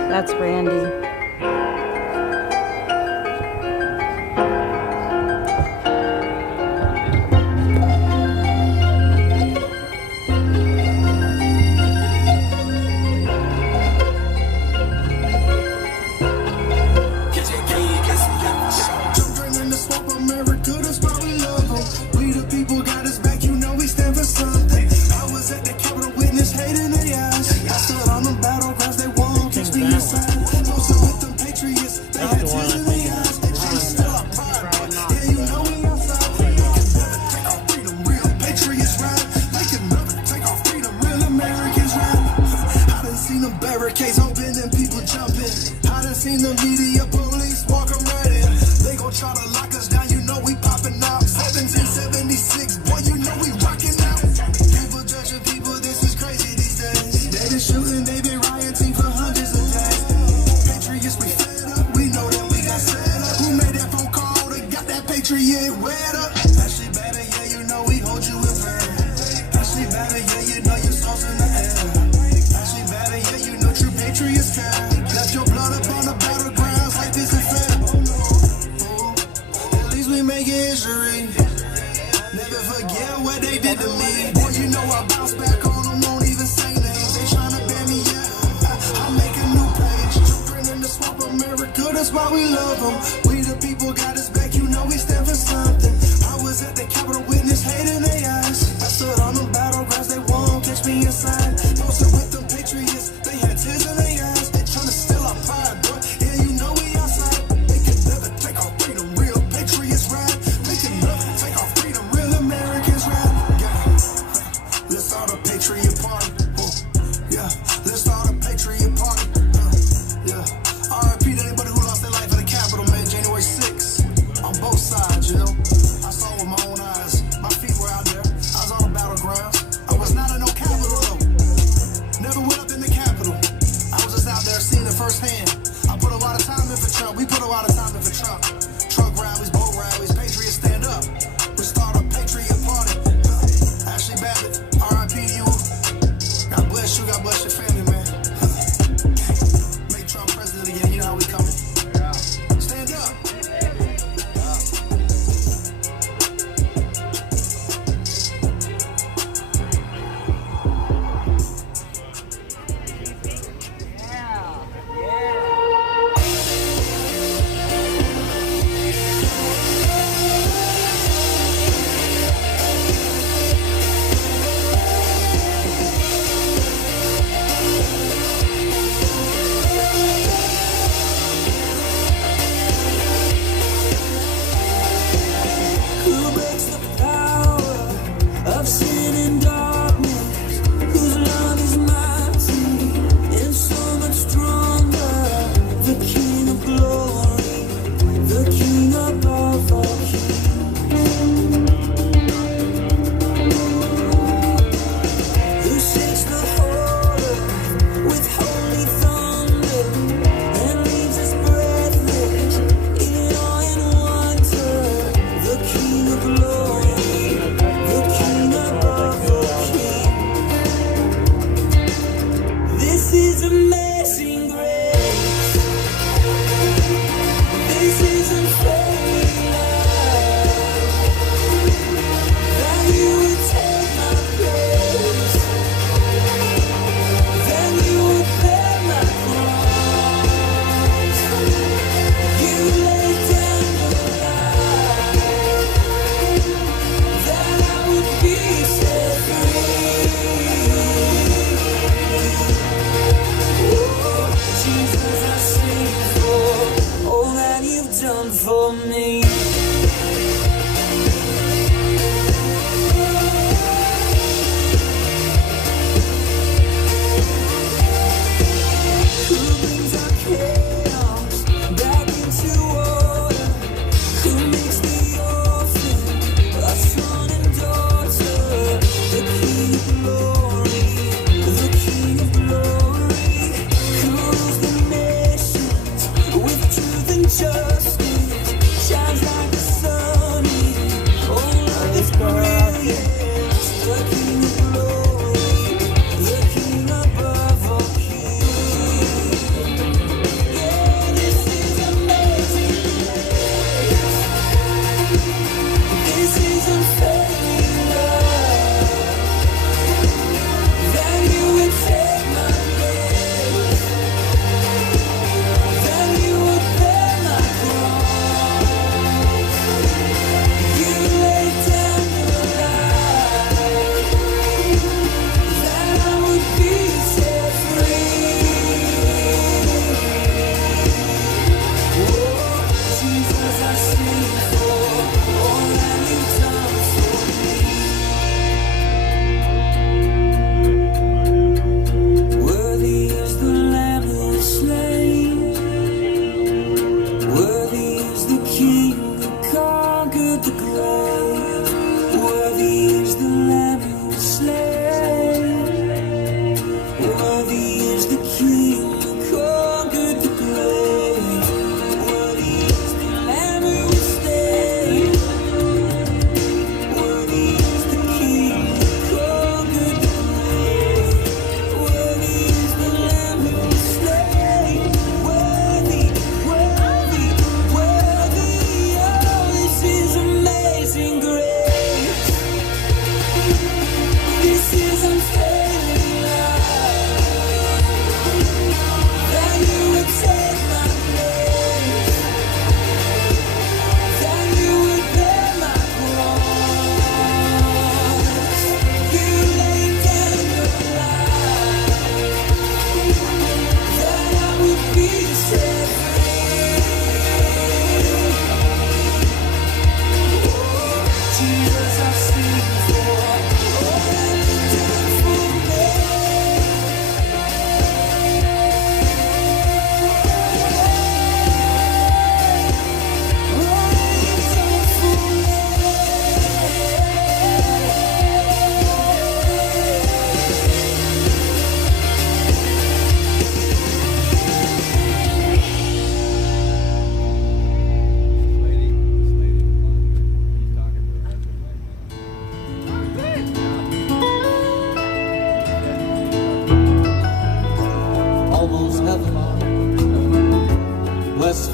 That's Randy. Barricades open and people jumping. I done seen the media police walk them right in. They gon' try to lock us down, you know we popping out. 1776, boy, you know we rocking out. People judging people, this is crazy these days. They been shooting, they been rioting for hundreds of days. Patriots, we fed up, we know that we got set up. Who made that phone call that got that Patriot red up? Ashley Babbitt, yeah, you know we hold you in prayer. Ashley Babbitt, yeah, you know your soul's in the air. Patriots time. Left your blood up on the battlegrounds like this is fair. At least we make history. Never forget what they did to me. Boy, you know I bounce back on them, won't even say names. They tryna ban me, yeah. I'll make a new page. Children in the swamp, America, that's why we love them. We the people got us back, you know we stand for something. I was at the Capitol witness hating know all the time for Trump. Truck rallies, boat rallies, Patriot stand up. We start a Patriot party. Ashley Babbitt, R.I.P. to you. God bless you, God bless your family, man. Make Trump president again, you know how we coming. Stand up.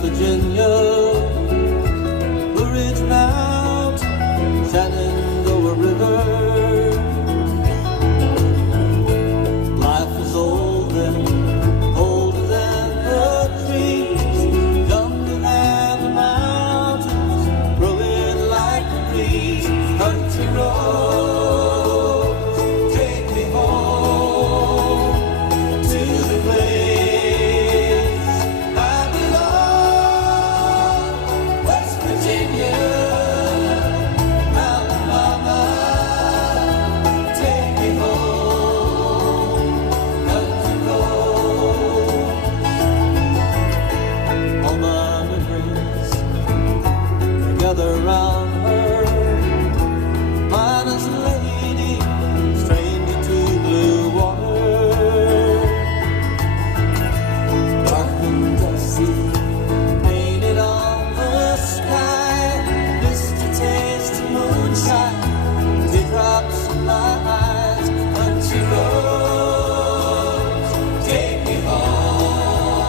Virginia, Blue Ridge Mountain, Shenandoah River. Life is older than the trees, younger than the mountains, growing like the breeze. Country roads, take me home to the place I belong. West Virginia, Mountain Mama, take me home. Country roads, all my memories gather round her. Minus lady, stranger to blue water. Dark and dusty, painted on the sky. Misty taste of moonshine, teardrops in my eyes. Country roads, take me home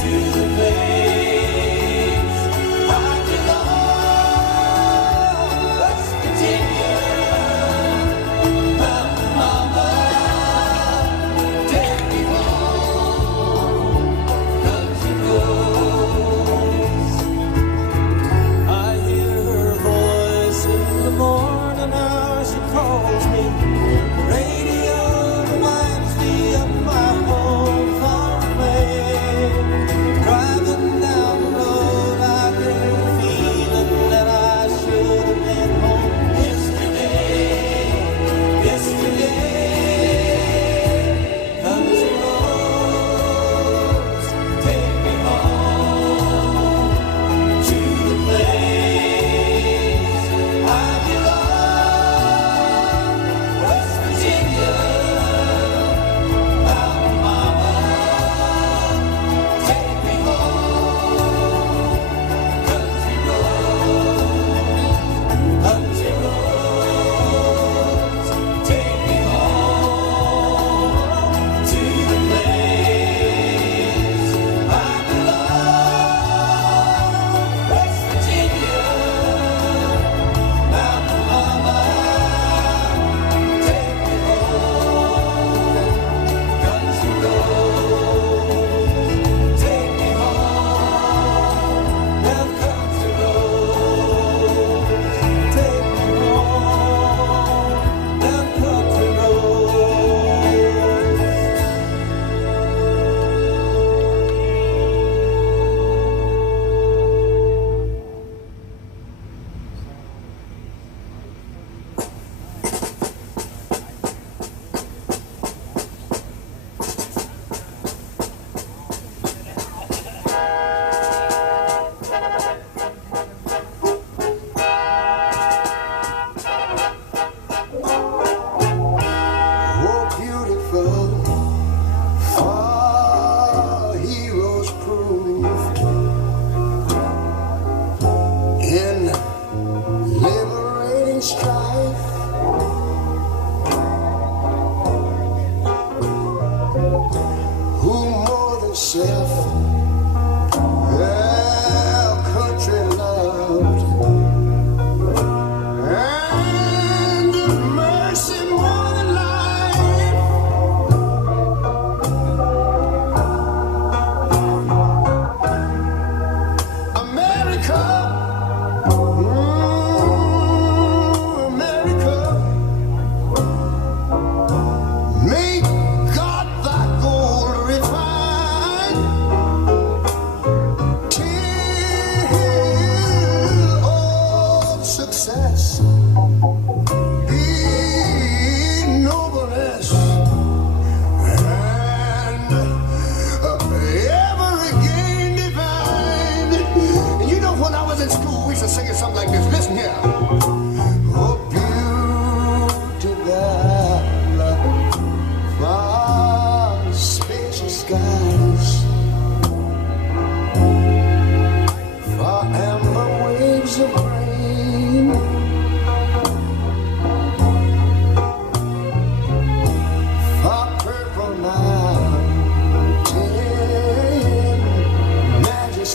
to the place I belong.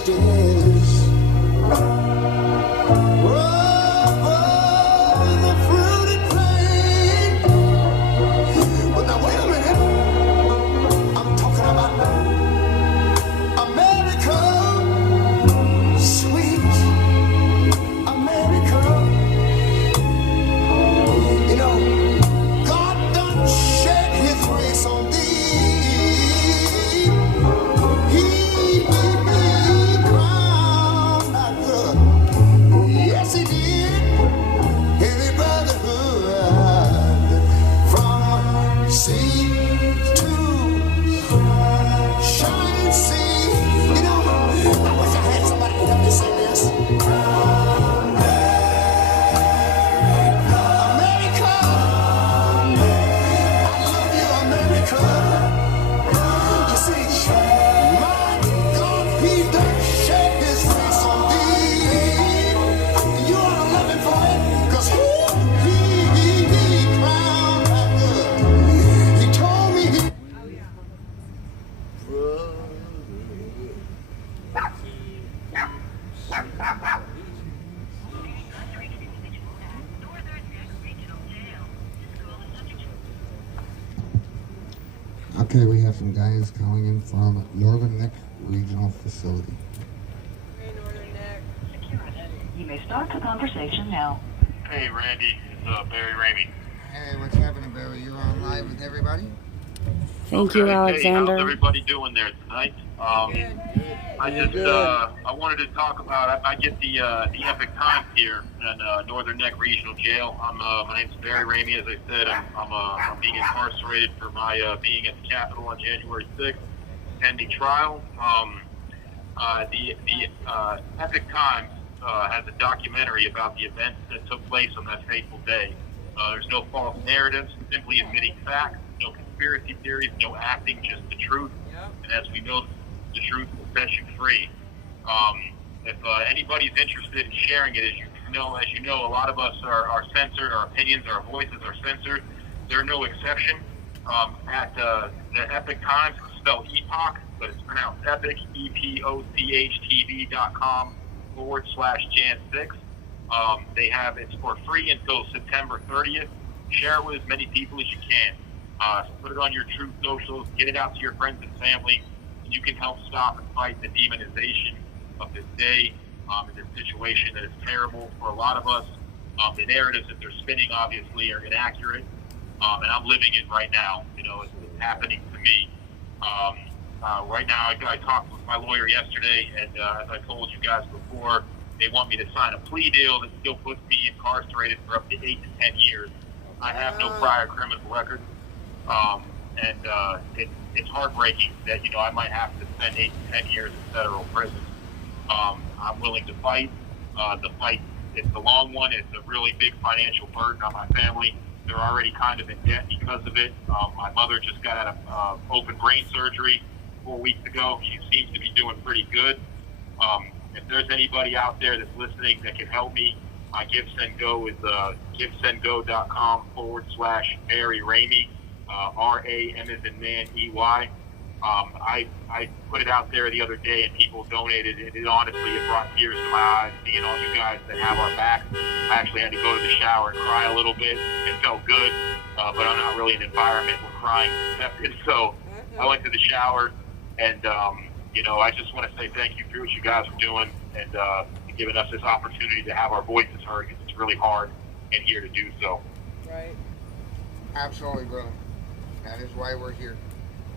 stairs. Over the fruited plain. But now wait a minute. I'm talking about America, sweet America. You know, God done shed his grace on thee. He crowned thy good. Yes, he did. Heavy brotherhood from sea to shining sea. You know, I wish I had somebody to help me sing this. America, I love you, America. You see, my God, he done shed his face on thee. You ought to love him for it, 'cause he crowned thy good. He told me he Okay, we have some guys calling in from Northern Neck Regional Facility. You may start the conversation now. Hey, Randy, it's Barry Ramey. Hey, what's happening, Barry? You're on live with everybody? Thank you, Hey, Alexander. how's everybody doing there tonight? I just I wanted to talk about. I get the Epic Times here in Northern Neck Regional Jail. My name's Barry Ramey. As I said, I'm being incarcerated for my being at the Capitol on January 6th, pending trial. The Epic Times has a documentary about the events that took place on that fateful day. There's no false narratives, simply admitting facts, no conspiracy theories, no acting, just the truth. And as we know, the truth will set you free. If anybody's interested in sharing it, as you know, a lot of us are censored, our opinions, our voices are censored. They're no exception. At the Epic Times, it's spelled Epoch, but it's pronounced Epic, EPOCHTV.com/Jan6. They have it's for free until September 30th. Share it with as many people as you can. So put it on your Truth socials, get it out to your friends and family, and you can help stop and fight the demonization of this day, in this situation that is terrible for a lot of us. The narratives that they're spinning obviously are inaccurate, and I'm living it right now. You know, it's happening to me. Right now, I talked with my lawyer yesterday, and as I told you guys before, they want me to sign a plea deal that still puts me incarcerated for up to 8 to 10 years. I have no prior criminal record, and it's heartbreaking that, you know, I might have to spend 8 to 10 years in federal prison. I'm willing to fight. The fight, it's a long one. It's a really big financial burden on my family. They're already kind of in debt because of it. My mother just got out of open brain surgery 4 weeks ago. She seems to be doing pretty good. If there's anybody out there that's listening that can help me, my GiveSendGo is givesendgo.com/Barry Ramey, RAM as in man, EY. I put it out there the other day and people donated. It honestly, it brought tears to my eyes seeing all you guys that have our back. I actually had to go to the shower and cry a little bit. It felt good, but I'm not really in an environment where crying is accepted. So I went to the shower and, you know, I just want to say thank you for what you guys are doing and giving us this opportunity to have our voices heard, because it's really hard in here to do so. Right. Absolutely, brother. That is why we're here.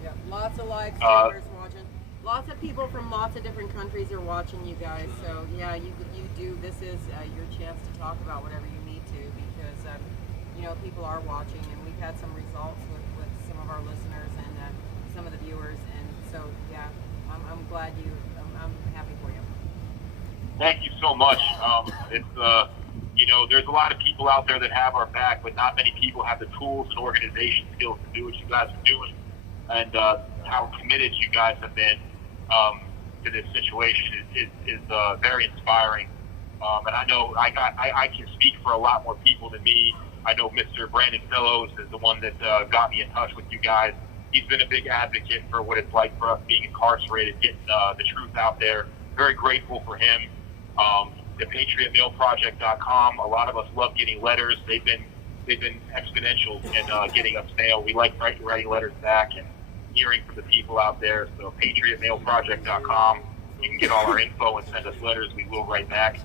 Yeah, lots of likes, viewers watching. Lots of people from lots of different countries are watching you guys. So yeah, you do. This is your chance to talk about whatever you need to, because you know, people are watching, and we've had some results with some of our listeners and some of the viewers. And so yeah, I'm glad I'm happy for you. Thank you so much. It's you know, there's a lot of people out there that have our back, but not many people have the tools and organization skills to do what you guys are doing, and how committed you guys have been to this situation is very inspiring. And I know I can speak for a lot more people than me. I know Mr. Brandon Fellows is the one that got me in touch with you guys. He's been a big advocate for what it's like for us being incarcerated, getting the truth out there. very grateful for him. The PatriotMailProject.com. A lot of us love getting letters. They've been exponential in getting us mail. We like writing letters back and hearing from the people out there. So PatriotMailProject.com. You can get all our info and send us letters. We will write back.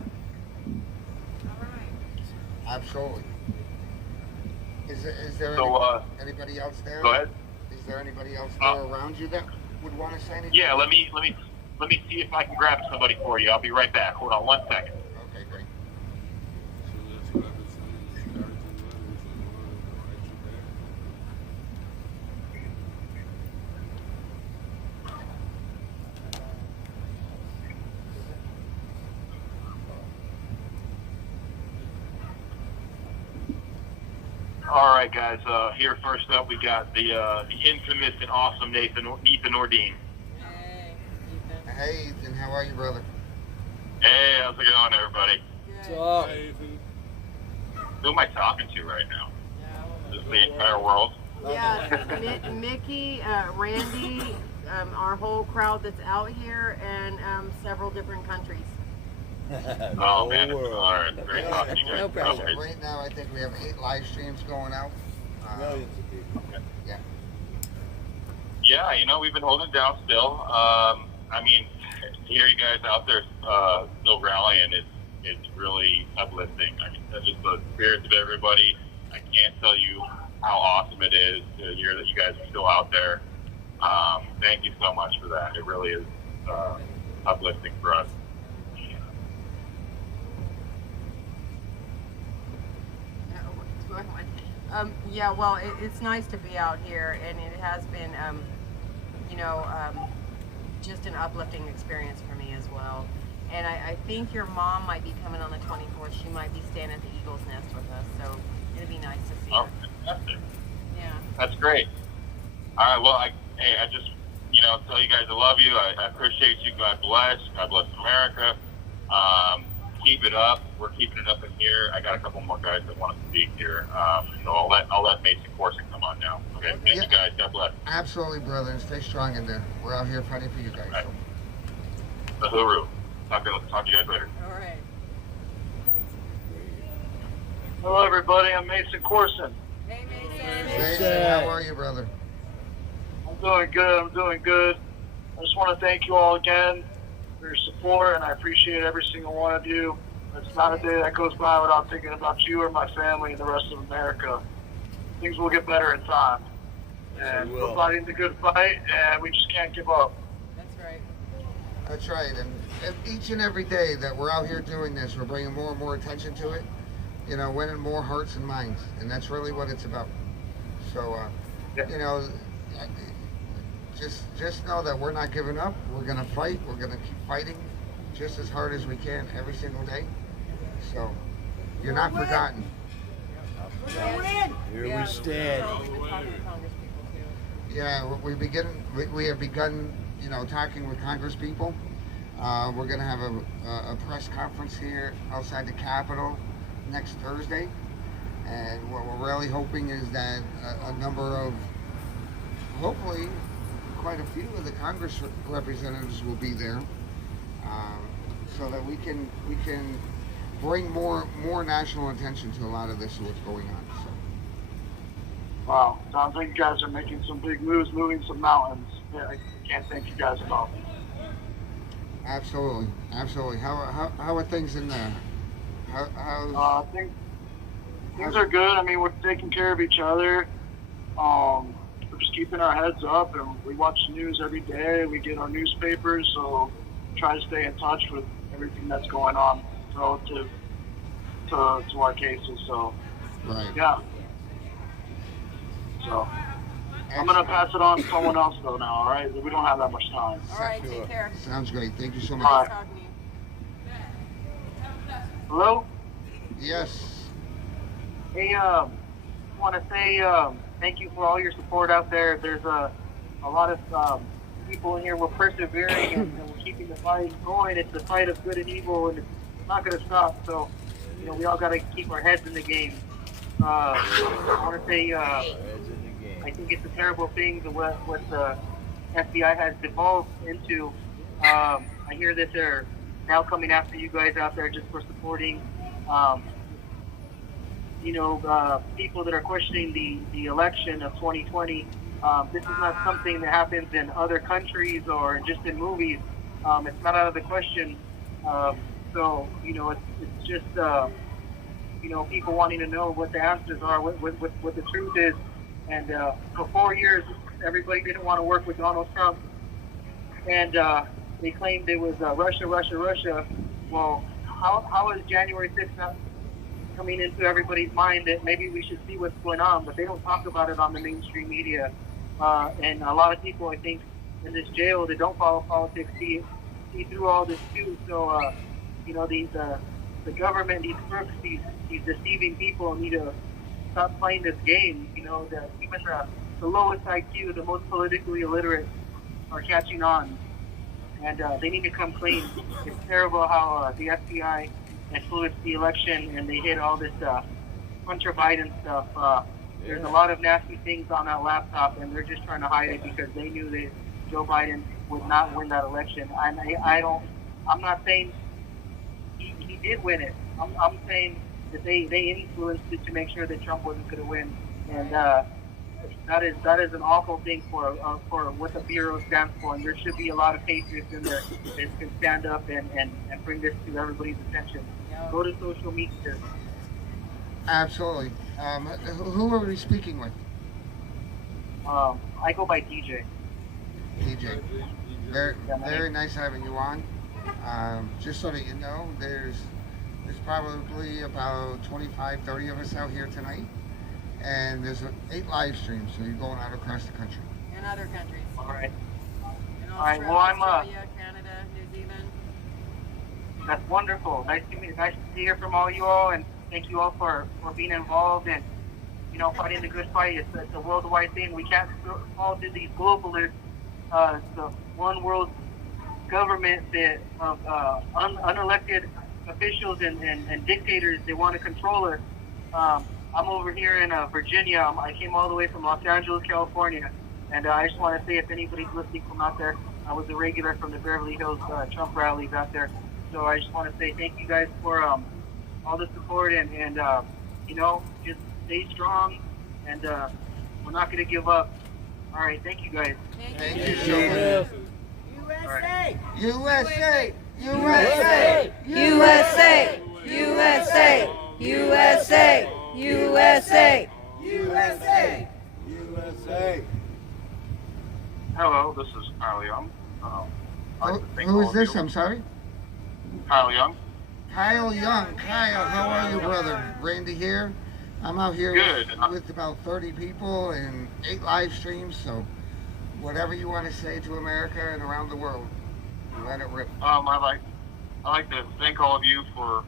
Absolutely. Is there anybody else there? Go ahead. Is there anybody else there around you that would want to say anything? Yeah, let me see if I can grab somebody for you. I'll be right back. Hold on 1 second. Okay, great. All right, guys. Here first up, we got the infamous and awesome Ethan Ordine. Hey, Ethan, how are you, brother? Hey, how's it going, everybody? What's up? Who am I talking to right now? Just the entire world? Yeah, Mickey, Randy, our whole crowd that's out here, and several different countries. Oh, man. All right. Great talking to you guys. No pressure. Okay. Right now, I think we have 8 live streams going out. Millions of people. Yeah. Yeah, you know, we've been holding down still. I mean, to hear you guys out there still rallying, it's really uplifting. I mean, that's just the spirits of everybody. I can't tell you how awesome it is to hear that you guys are still out there. Thank you so much for that. It really is uplifting for us. Yeah, well, it's nice to be out here, and it has been, just an uplifting experience for me as well. And I think your mom might be coming on the 24th. She might be staying at the Eagle's Nest with us, so it'd be nice to see her. Fantastic. Yeah. That's great. All right, well, I just, tell you guys I love you. I appreciate you. God bless. God bless America. Keep it up. We're keeping it up in here. I got a couple more guys that want to speak here. So I'll let Mason Corson come on now. Okay, thank you guys. God bless. Absolutely, brother. Stay strong in there. We're out here fighting for you guys. Right. The hooroo. Talk to you guys later. All right. Hello, everybody. I'm Mason Corson. Hey, Mason. Mason, how are you, brother? I'm doing good. I just want to thank you all again for your support, and I appreciate every single one of you. It's not a day that goes by without thinking about you or my family and the rest of America. Things will get better in time. And we're fighting the good fight, and we just can't give up. That's right. That's right. And each and every day that we're out here doing this, we're bringing more and more attention to it. Winning more hearts and minds. And that's really what it's about. So, just know that we're not giving up. We're going to fight. We're going to keep fighting just as hard as we can every single day. So, you're not forgotten. Here we stand. Yeah, we have begun, talking with Congress people. We're going to have a press conference here outside the Capitol next Thursday. And what we're really hoping is that a number of, hopefully, quite a few of the Congress representatives will be there, so that we can bring more national attention to a lot of this and what's going on. So. Wow, sounds like you guys are making some big moves, moving some mountains. Yeah, I can't thank you guys enough. Absolutely. How are things in there? Things are good. I mean, we're taking care of each other. We're just keeping our heads up, and we watch the news every day. We get our newspapers, so try to stay in touch with everything that's going on relative to our cases. So, right. Yeah. So, I'm going to pass it on to someone else, though, now, all right? We don't have that much time. All right, take care. Sounds great. Thank you so much. All right. Hello? Yes. Hey, want to say thank you for all your support out there. There's a lot of people in here. We're persevering and we're keeping the fight going. It's the fight of good and evil, and it's not going to stop. So, we all got to keep our heads in the game. I want to say I think it's a terrible thing what the FBI has devolved into. I I hear that they're now coming after you guys out there just for supporting, people that are questioning the election of 2020. This is not something that happens in other countries or just in movies. It's not out of the question. So, it's just, people wanting to know what the answers are, what the truth is. And for 4 years, everybody didn't want to work with Donald Trump. And they claimed it was Russia, Russia, Russia. Well, how is January 6th not coming into everybody's mind that maybe we should see what's going on? But they don't talk about it on the mainstream media. And a lot of people, I think, in this jail that don't follow politics see through all this too. So, the government, these crooks, these deceiving people need to stop playing this game. That even the lowest IQ, the most politically illiterate, are catching on, and they need to come clean. It's terrible how the FBI influenced the election and they hid all this Hunter Biden stuff. There's a lot of nasty things on that laptop, and they're just trying to hide it because they knew that Joe Biden would not win that election. And I'm not saying he did win it. I'm saying that they influenced it to make sure that Trump wasn't going to win. And that is an awful thing for what the Bureau stands for. And there should be a lot of patriots in there that can stand up and bring this to everybody's attention. Go to social media. Absolutely. Who are we speaking with? I go by DJ. DJ. Very nice having you on. Just so that you know, there's probably about 25, 30 of us out here tonight. And there's 8 live streams, so you're going out across the country. In other countries. All right. In All right. Well, I'm Australia, Canada, New Zealand. That's wonderful. Nice to hear from all you all, and thank you all for being involved and fighting the good fight. It's a worldwide thing. We can't fall to these globalists, the one world government that of unelected officials and dictators. They want to control us. I'm over here in Virginia. I came all the way from Los Angeles, California, and I just want to say, if anybody's listening from out there, I was a regular from the Beverly Hills Trump rallies out there. So I just want to say thank you guys for all the support and just stay strong, and we're not going to give up. All right, thank you guys. Thank you so much. USA! USA! USA! USA! USA! USA! USA! USA! USA! Hello, this is Kyle Young. Who is this? I'm sorry? Kyle Young. Kyle Young. Kyle, how are you, brother? Randy here. I'm out here with about 30 people and 8 live streams, so whatever you want to say to America and around the world, let it rip. I like to thank all of you for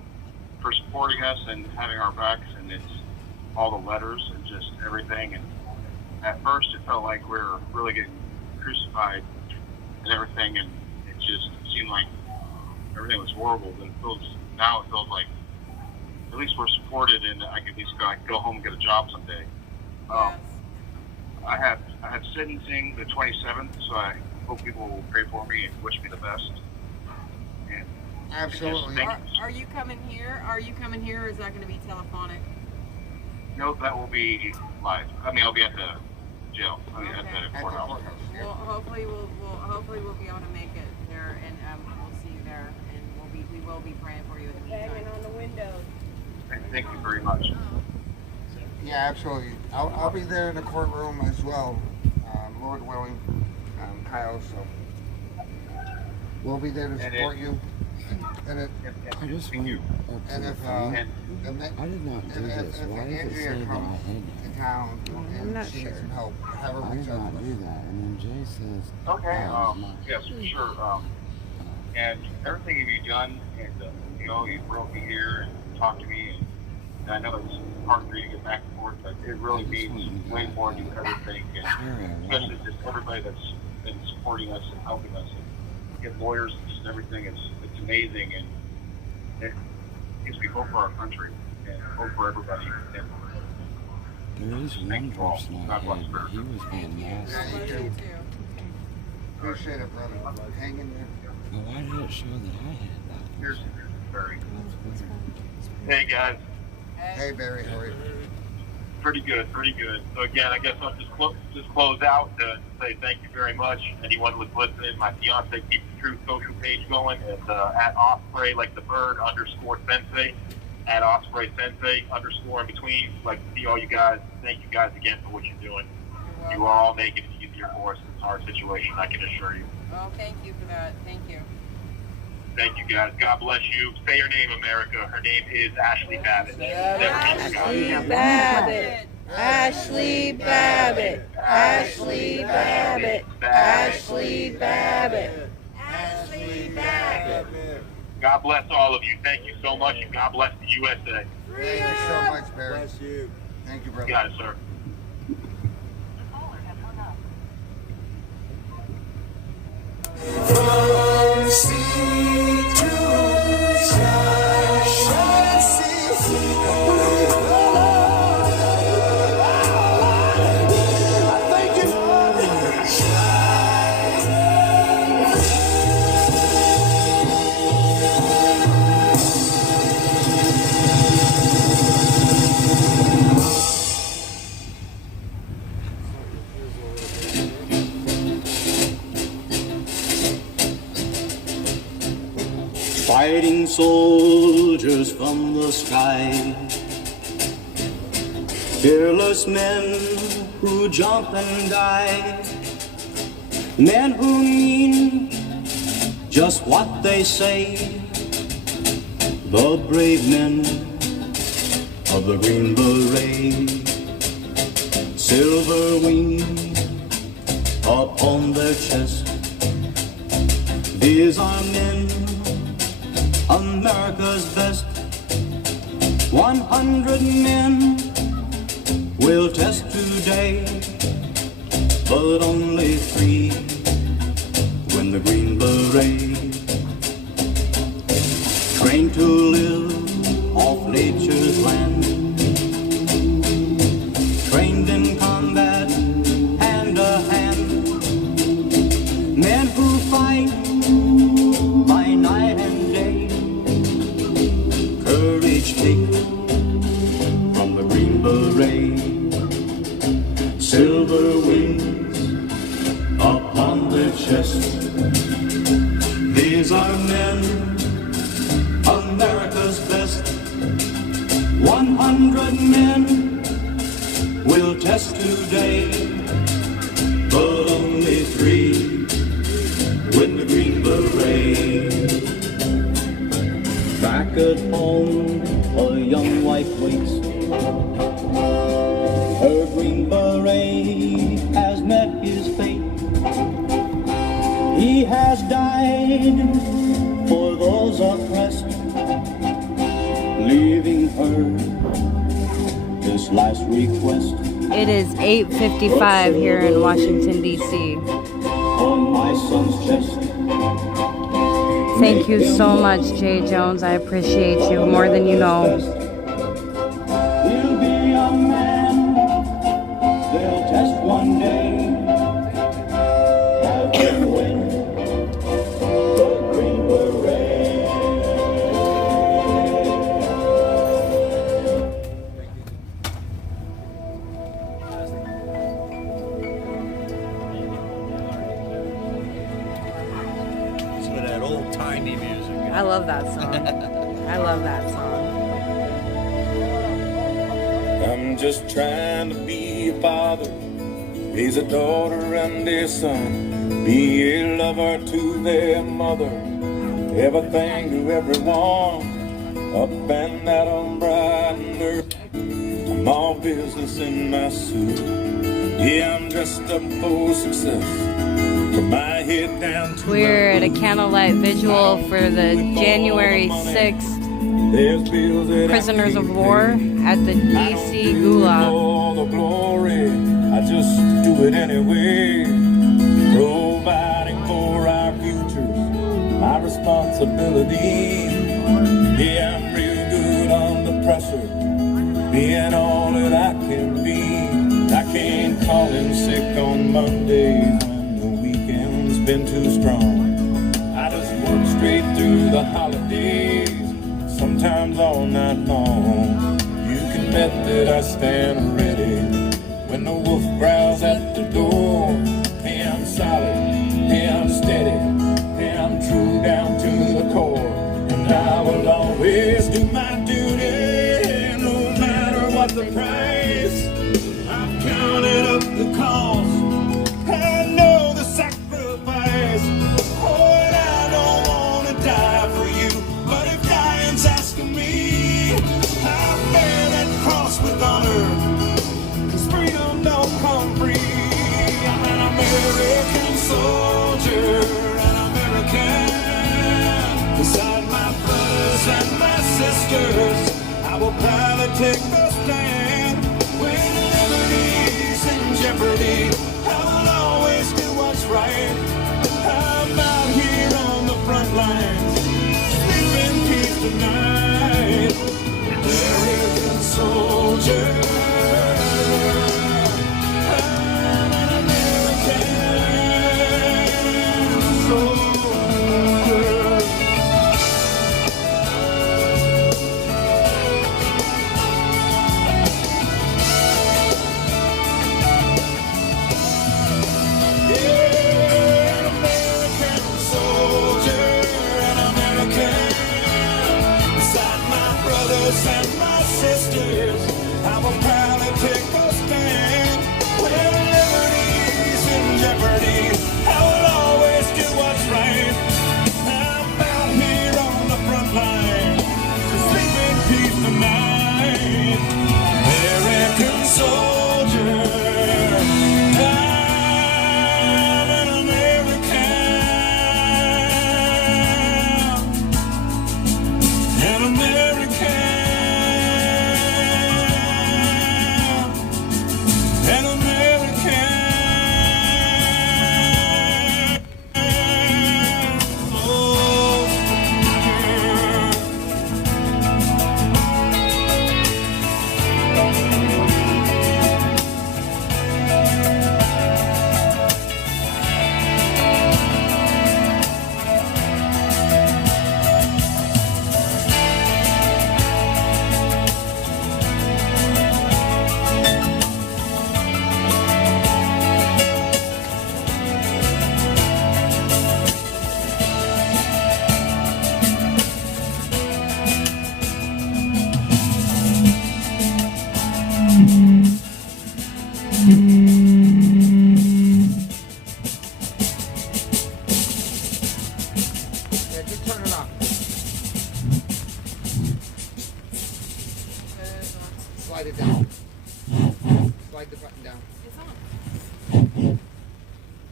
supporting us and having our backs, and it's all the letters and just everything. And at first, it felt like we were really getting crucified and everything, and it just seemed like everything was horrible. But now it feels like at least we're supported, and I could at least go home and get a job someday. I have sentencing the 27th, so I hope people will pray for me and wish me the best. And absolutely. Are you coming here? Are you coming here, or is that going to be telephonic? No, that will be live. I mean, I'll be at the jail. I mean, at the courthouse. Well, hopefully we'll be able to make it there, and we'll see you there, and we will be praying for you in the meantime. Banging on the windows. And thank you very much. Yeah, absolutely. I'll be there in the courtroom as well, Lord willing, Kyle. So we'll be there to support you. And I just want you. And if I did not do this. Why does it say that I had to town and she needs some help, have her I reach did out not to us. do that. And then Jay says, Okay. oh, it's not. Yes, sure. And everything you've done, and you brought me here and talked to me, and I know it's hard for you to get back and forth, but it really means way more than you ever think, and especially just everybody that's been supporting us and helping us, and get lawyers and just everything. It's amazing, and it gives me hope for our country and hope for everybody. There is one person I had, but he was being nasty. Yeah, you do. Appreciate it, brother. Hang in there. why did it show that I had that? Here's Barry. Hey guys. Hey Barry, how are you? Pretty good, pretty good. So again, I guess I'll just close out to say thank you very much. Anyone who's listening, my fiance keeps the Truth social page going. It's at Osprey, like the bird, _sensei, at Osprey Sensei, _ in between. Like to see all you guys. Thank you guys again for what you're doing. You are all making it easier for us. It's a hard situation, I can assure you. Oh, thank you for that. Thank you. Thank you guys. God bless you. Say her name, America. Her name is Ashley Babbitt. Ashley Babbitt. Ashley Babbitt. Ashley Babbitt. Ashley Babbitt. Ashley Babbitt. God bless all of you. Thank you so much, and God bless the USA. Thank you so much, Barry. Bless you. Thank you, brother. You got it, sir. From sea to sky, shine, see, I thank you for the Fighting soldiers from the sky, fearless men who jump and die, men who mean just what they say, the brave men of the Green Beret, silver wings upon their chest. These are men, America's best. 100 men will test today, but only 3 win the Green Beret. Trained to live off nature's land, trained in combat hand to hand, men who fight by night and day, courage take from the Green Beret, silver wings upon their chest. These are men, America's best. 100 men will test today, but only 3 win the Green Beret. Back at home, a young wife waits. Her Green Beret has met his fate. He has died for those oppressed, leaving her this last request. It is 8:55 here in Washington, D.C. On my son's chest. Thank you so much, Jay Jones. I appreciate you more than you know. He'll be a man they'll test one day. Have him win the Green Beret. Some of that old-timey music. I love that song. I love that song. I'm just trying to be a father, raise a daughter and a son, be a lover to their mother, everything to everyone, up and down bright and early. I'm all business in my suit, yeah, I'm dressed up for success, from my head down to We're at a candlelight visual for the January 6th Prisoners of War at the DC Gulag. all the glory, I just do it anyway. Providing for our futures, my responsibility. Yeah, I'm real good under pressure, being all that I can be. I can't call in sick on Mondays when the weekend's been too strong. I just through the holidays, sometimes all night long. You can bet that I stand ready when the wolf growls at the door. Hey, I'm solid, hey, I'm steady, hey, I'm true down to the core. And I will always do my duty, no matter what the price. I've counted up the cost, I know the sacrifice. Oh, and I don't want to die for you, but if dying's asking me, I'll bear that cross with honor, 'cause freedom don't come free. I'm an American soldier, an American. Beside my brothers and my sisters, I will proudly take the stand. When liberty's in jeopardy, I will always do what's right. I'm out here on the front lines, sleep in peace tonight. American soldier, I'm an American soldier. And my sisters, I will proudly take a stand. When liberty's in jeopardy, I will always do what's right. I'm out here on the front line, so sleep in peace tonight. American soldier, I'm an American, an American. An American. Yeah, just turn it off. Slide it down. Slide the button down.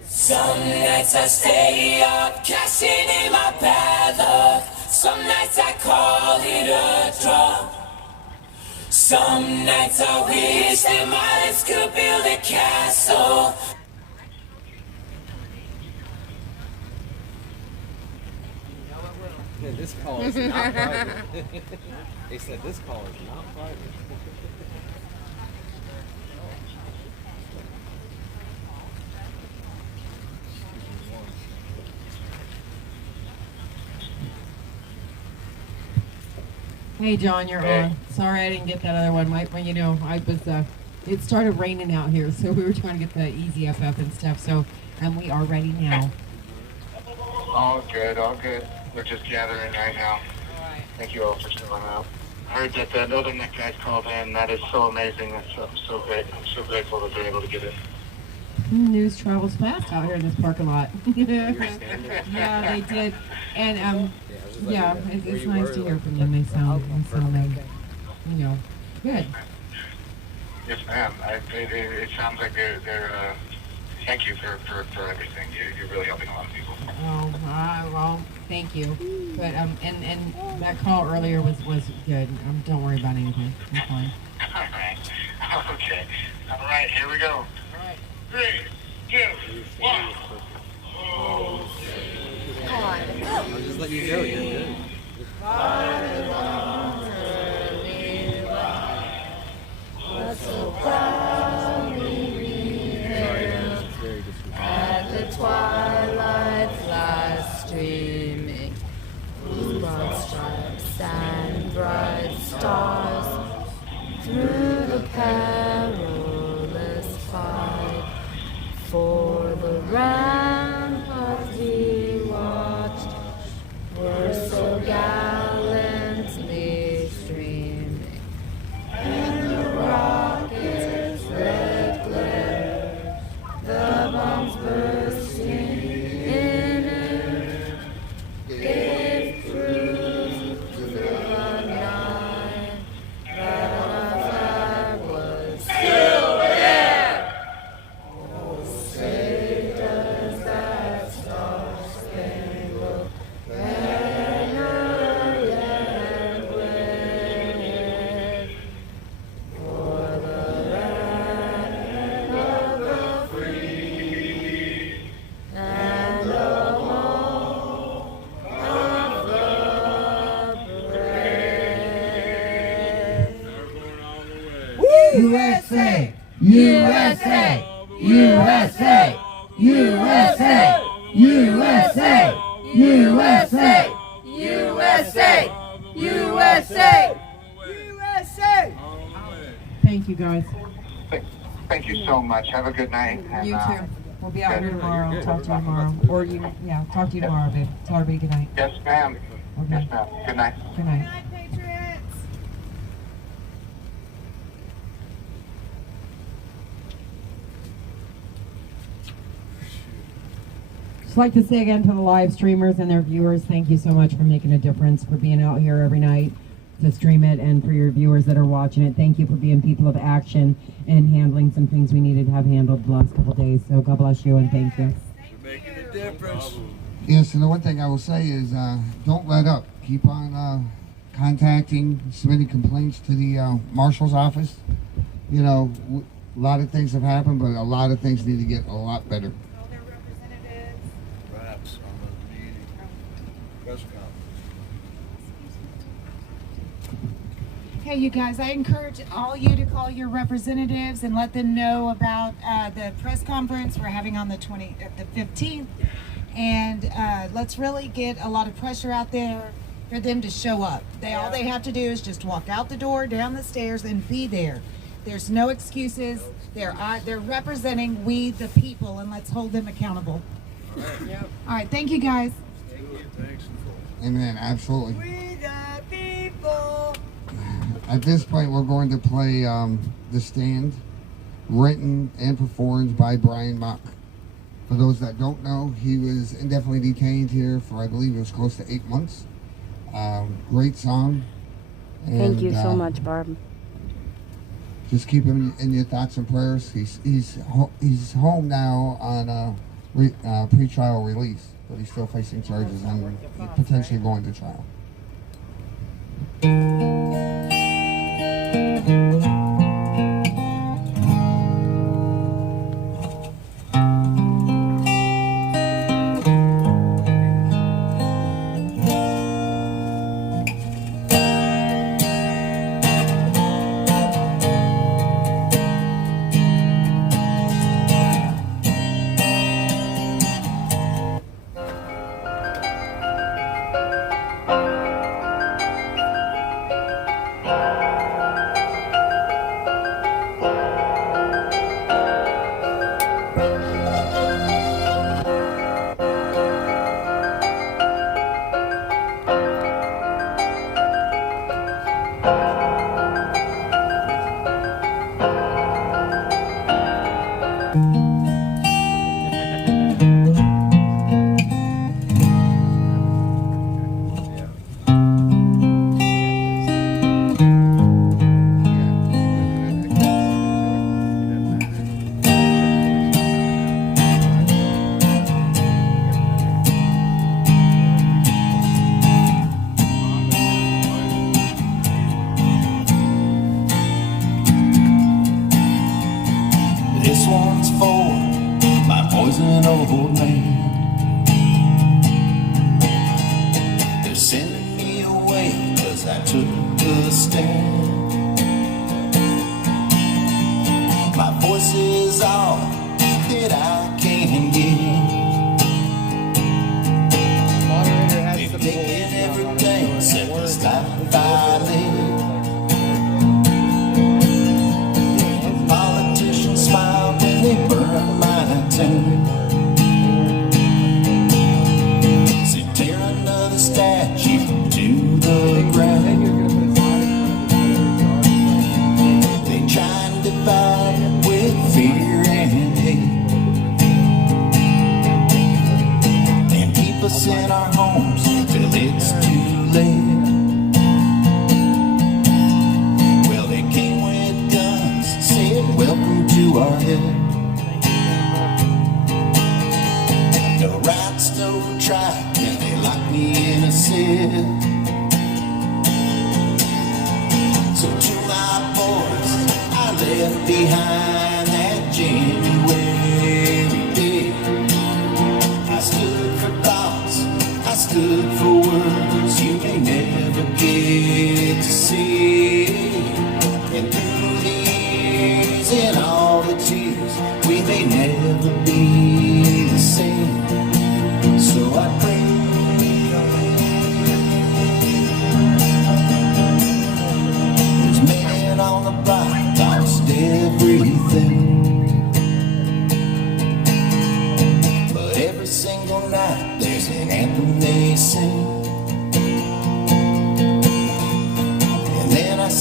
Some nights I stay up, cashing in my bad luck. Some nights I call it a draw. Some nights I wish that my lips could build a castle. Yeah, this call is not private. They said this call is not private. Hey John, you're on. Sorry I didn't get that other one. You know, I was. It started raining out here, so we were trying to get the easy FF and stuff. So, and we are ready now. All good, all good. We're just gathering right now. Thank you all for showing up. I heard that the Northern Neck guys called in. That is so amazing. That's so great. I'm so grateful that they're able to get in. News travels fast out here in this parking lot. Yeah, they did. And yeah, it's nice to hear from them. They sound you know, good. Yes, ma'am. It sounds like they're thank you for everything. You're really helping a lot of people. Oh, well, thank you. But and that call earlier was good. Don't worry about anything. I'm fine. All right. Okay. All right. Here we go. 3, 2, 1. I'll just let you go. You're good. So proudly at the twilight's last streaming, USA! USA! USA! USA! USA! USA! USA! USA! USA! Thank you, guys. Thank you so much. Have a good night. And, You too. We'll be out here tomorrow. I'll talk to you tomorrow. Or you, yeah, talk to you tomorrow, babe. Tell everybody good night. Yes, ma'am. Okay. Yes, ma'am. Good night. Good night. Just like to say again to the live streamers and their viewers, thank you so much for making a difference, for being out here every night to stream it, and for your viewers that are watching it. Thank you for being people of action and handling some things we needed to have handled the last couple of days. So God bless you and thank you. Making a difference. Yes, and the one thing I will say is don't let up. Keep on contacting, submitting complaints to the marshal's office. You know, a lot of things have happened, but a lot of things need to get a lot better. Perhaps on the meeting. Press conference. Hey, you guys, I encourage all you to call your representatives and let them know about the press conference we're having on the 15th. And let's really get a lot of pressure out there for them to show up. All they have to do is just walk out the door, down the stairs, and be there. There's no excuses. They're representing we the people, and let's hold them accountable. All right, thank you, guys. Thanks. Amen, absolutely. We the people! At this point, we're going to play The Stand, written and performed by Brian Mock. For those that don't know, he was indefinitely detained here for, I believe it was close to 8 months. Great song. And, Thank you so much, Barb. Just keep him in your thoughts and prayers. He's home now on pre-trial release, but he's still facing charges and potentially going to trial. This one's for my poison old man. They're sending me away 'cause I took the stand. My voice is all that I can give. They've taken everything except this life I live. Politicians smile when they burn my tune. So tear another statue to the ground. They try and divide with fear and hate, and keep us in our homes till it's too late. Well, they came with guns, said welcome to our head. No rights, no trial, and they locked me in a cell. So to my boys I left behind that January day, I stood for thoughts, I stood for words you may never get to see. And through the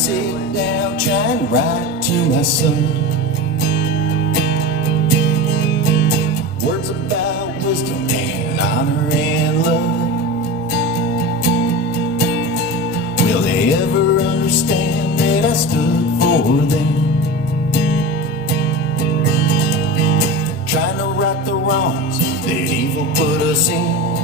sit down, try and write to my son words about wisdom and honor and love. Will they ever understand that I stood for them? Trying to right the wrongs that evil put us in.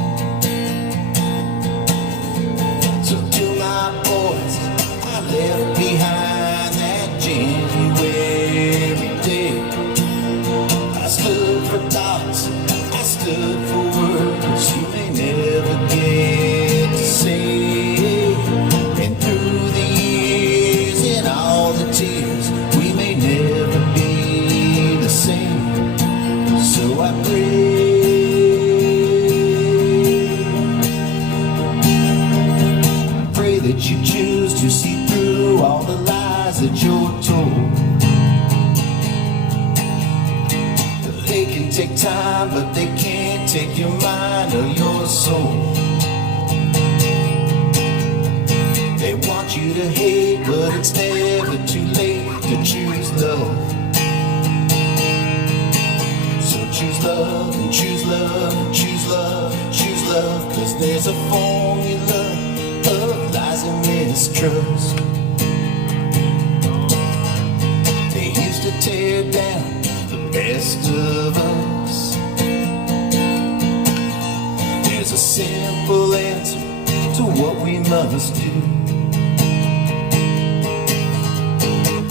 So to my boys I left behind that January day, I stood for thoughts, I stood for words you may never get to say. And through the years and all the tears, we may never be the same. So I pray that you choose to see through all the lies that you're told. They can take time, but they can't take your mind or your soul. They want you to hate, but it's never too late to choose love. So choose love and choose love and choose love and choose love, 'cause there's a formula of lies and mistrust. They used to tear down the best of us. There's a simple answer to what we must do.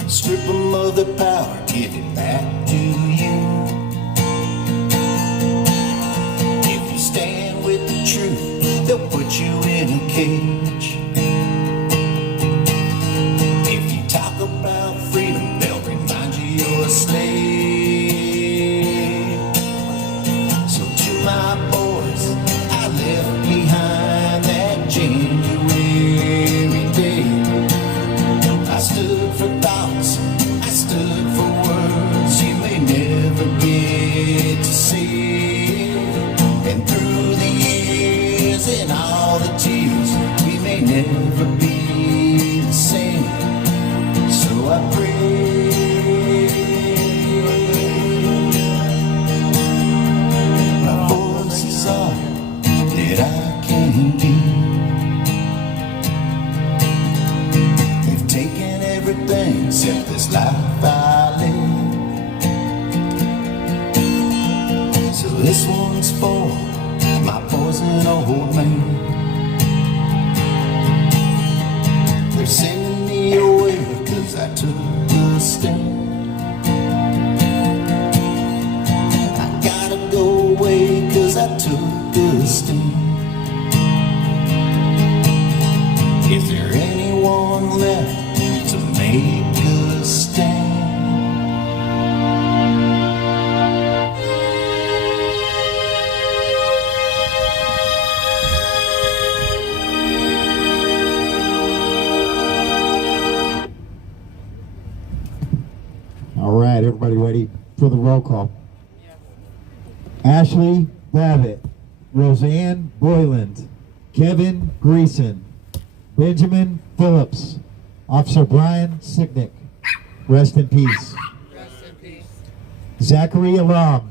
Strip them of their power, give it back to you. If you stand with the truth, they'll put you in a cage. If you talk about freedom, they'll remind you you're a slave. So to my boys I left behind that January day, I stood for thoughts, I stood for words you may never get to see. And through the years and all the tears, we may never be the same. So I pray my voice is all that I can give. They've taken everything except this life I live. So this one's for my boys and old man. They're sending me away 'cause I took the stand. I gotta go away 'cause I took the stand. Is there anyone left to make a stand? All right, everybody ready for the roll call? Ashley Babbitt, Roseanne Boyland, Kevin Greason, Benjamin Phillips, Officer Brian Sicknick, rest in peace. Zachary Alam,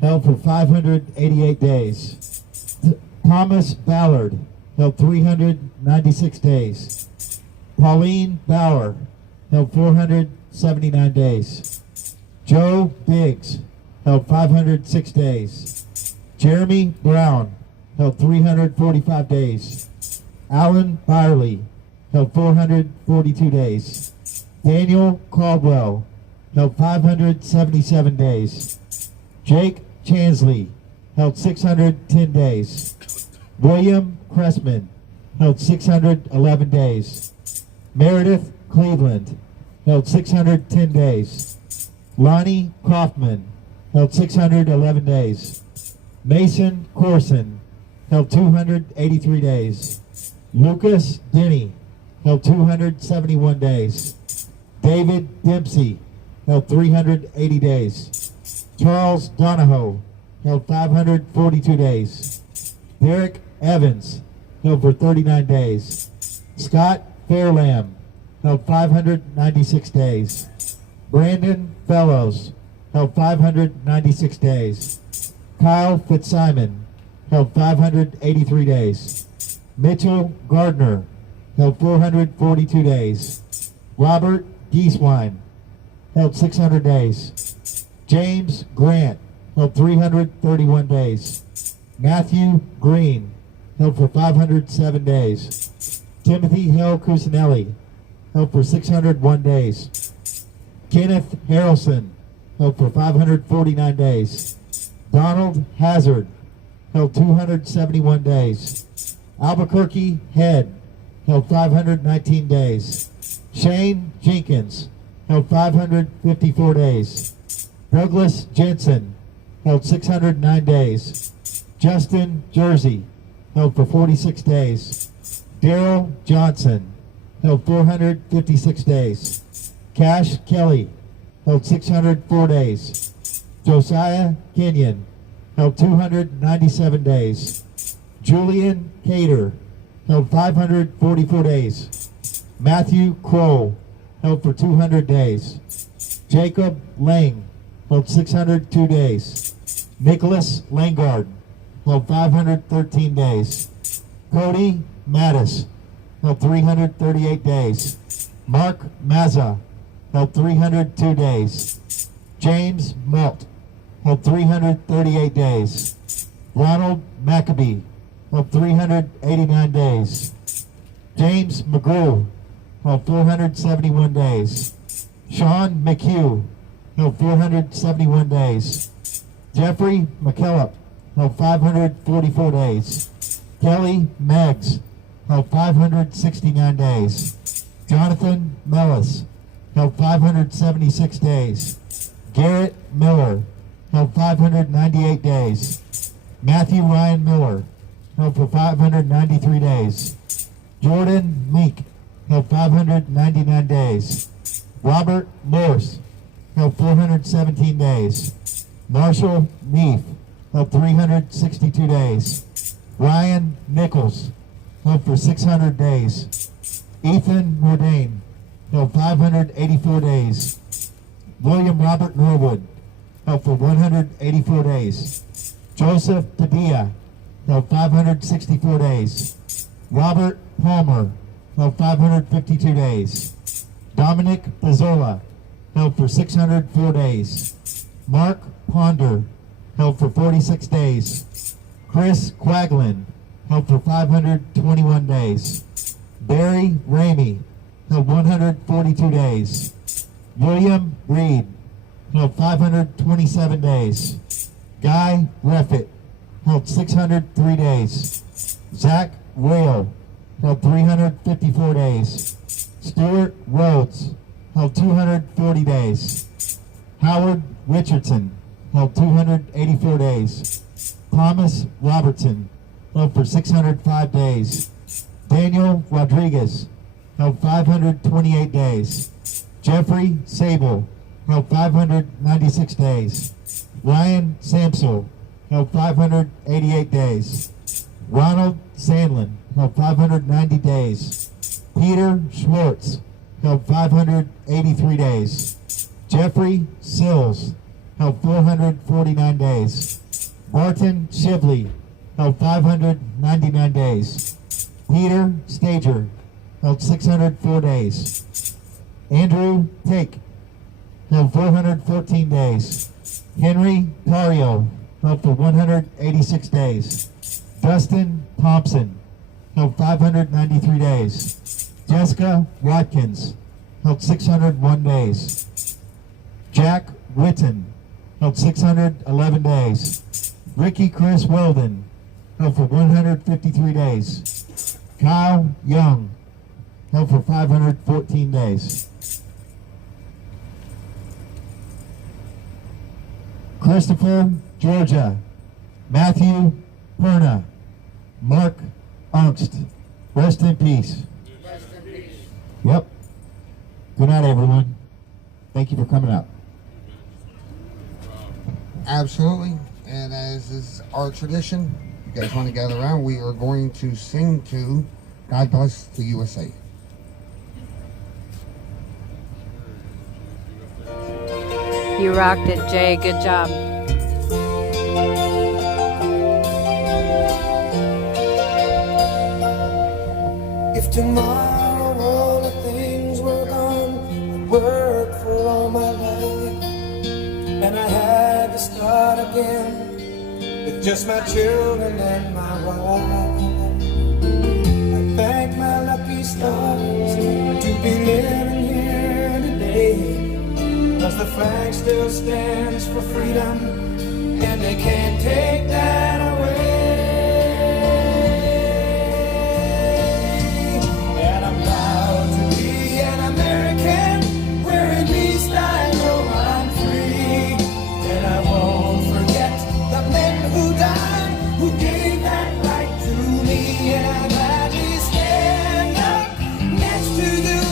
held for 588 days. Thomas Ballard, held 396 days. Pauline Bauer, held 479 days. Joe Biggs, held 506 days. Jeremy Brown, held 345 days. Alan Byerly, held 442 days. Daniel Caldwell, held 577 days. Jake Chansley, held 610 days. William Cressman, held 611 days. Meredith Cleveland, held 610 days. Lonnie Kaufman, held 611 days. Mason Corson, held 283 days. Lucas Denny, held 271 days. David Dempsey, held 380 days. Charles Donahoe, held 542 days. Derek Evans, held for 39 days. Scott Fairlamb, held 596 days. Brandon Fellows, held 596 days. Kyle Fitzsimon, held 583 days. Mitchell Gardner, held 442 days. Robert Gieswein, held 600 days. James Grant, held 331 days. Matthew Green, held for 507 days. Timothy Hill Cusinelli, held for 601 days. Kenneth Harrelson, held for 549 days. Donald Hazard, held 271 days. Albuquerque Head, held 519 days. Shane Jenkins, held 554 days. Douglas Jensen, held 609 days. Justin Jersey, held for 46 days. Daryl Johnson, held 456 days. Cash Kelly, held 604 days. Josiah Kenyon, held 297 days. Julian Cater, held 544 days. Matthew Crow, held for 200 days. Jacob Lang, held 602 days. Nicholas Langard, held 513 days. Cody Mattis, held 338 days. Mark Mazza, held 302 days. James Melt, held 338 days. Ronald Maccabee, held 389 days. James McGrew, held 471 days. Sean McHugh, held 471 days. Jeffrey McKillop, held 544 days. Kelly Meggs, held 569 days. Jonathan Mellis, held 576 days. Garrett Miller, held 598 days. Matthew Ryan Miller, held for 593 days. Jordan Meek, held 599 days. Robert Morse, held 417 days. Marshall Neef, held 362 days. Ryan Nichols, held for 600 days. Ethan Nordain, held 584 days. William Robert Norwood, held for 184 days. Joseph Padilla, held 564 days. Robert Palmer, held 552 days. Dominic Pizzola, held for 604 days. Mark Ponder, held for 46 days. Chris Quaglin, held for 521 days. Barry Ramey, held 142 days. William Reed, held 527 days. Guy Reffitt, held 603 days. Zach Whale, held 354 days. Stuart Rhodes, held 240 days. Howard Richardson, held 284 days. Thomas Robertson, held for 605 days. Daniel Rodriguez, held 528 days. Jeffrey Sable, held 596 days. Ryan Samsel, held 588 days. Ronald Sandlin, held 590 days. Peter Schwartz, held 583 days. Jeffrey Sills, held 449 days. Barton Shively, held 599 days. Peter Stager, held 604 days. Andrew Take, held 414 days. Henry Cario, held for 186 days. Dustin Thompson, held 593 days. Jessica Watkins, held 601 days. Jack Witten, held 611 days. Ricky Chris Weldon, held for 153 days. Kyle Young, held for 514 days. Christopher Georgia, Matthew Perna, Mark Ungst. Rest in peace. Rest in peace. Yep. Good night, everyone. Thank you for coming out. Absolutely. And as is our tradition, you guys want to gather around, we are going to sing to God Bless the USA. You rocked it, Jay. Good job. If tomorrow all the things were gone, I'd work for all my life, and I had to start again with just my children and my wife. I thank my lucky stars to be living here today, 'cause the flag still stands for freedom, and they can't take that away. And I'm proud to be an American, where at least I know I'm free. And I won't forget the men who died, who gave that right to me. And I gladly stand up next to you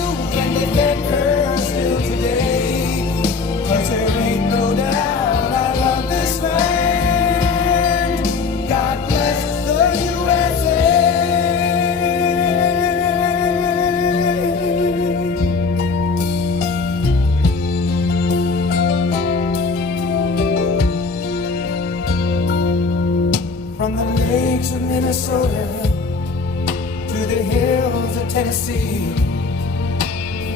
and defend her still today, 'cause there ain't no doubt I love this land. God bless the USA. From the lakes of Minnesota to the hills of Tennessee,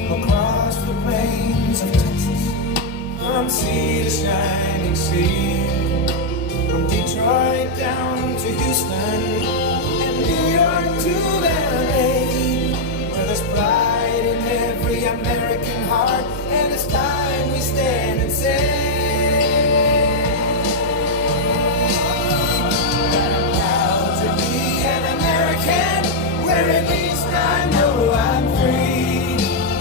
across the plains of Texas, from sea to shining sea, from Detroit down to Houston and New York to LA, where there's pride in every American heart, and it's time we stand and say that I'm proud to be an American, where at least I know I'm free.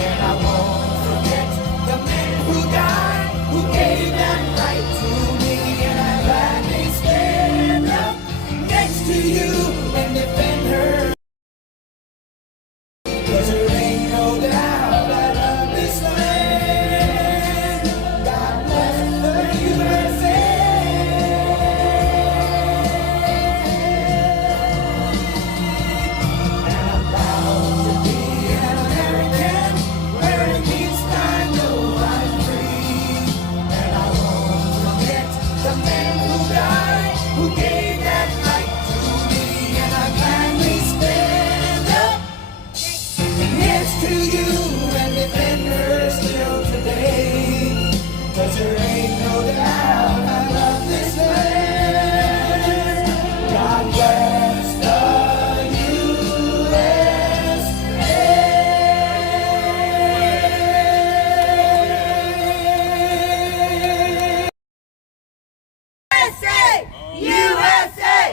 And I won't forget the men who died, who gave that right to me. And I gladly stand up next to you and defend her, 'cause there ain't no doubt I love this land. God bless the USA. And I'm proud to be an American, where at least I know I'm free. And I won't forget the men who died, who gave that right to me. And I gladly stand up next to you and defend her still today, 'cause there ain't no doubt I love this land. God bless the USA. USA! USA!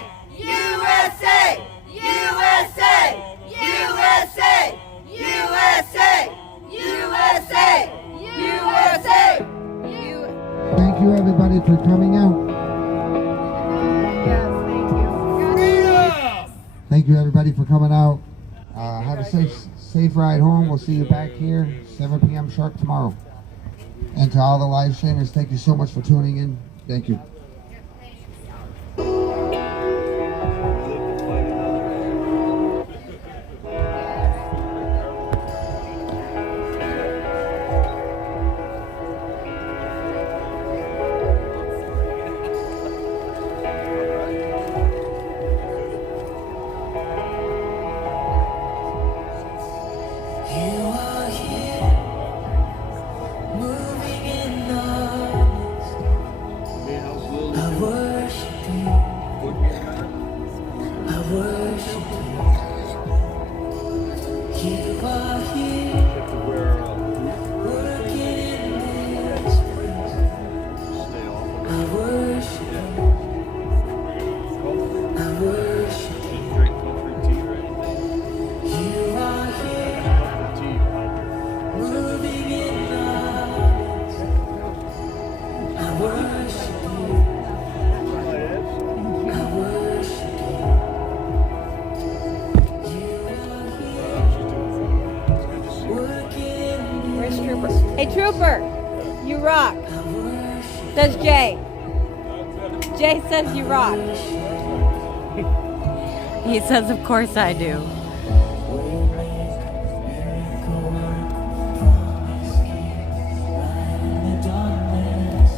USA! USA! USA! USA! Thank you, everybody, for coming out. Yes, thank you. Thank you, everybody, for coming out. Have a safe ride home. We'll see you back here 7 p.m. sharp tomorrow. And to all the live streamers, thank you so much for tuning in. Thank you. You are here, moving in the midst. I worship you. I worship you. You are here, working in this place. I worship you. I worship you. You are here, moving in the midst. I worship you. I worship you. You are here, working. Where's Trooper? Hey, Trooper! You rock. Says Jay. Jay says you rock. He says, of course I do. Promise keeper, light in the darkness.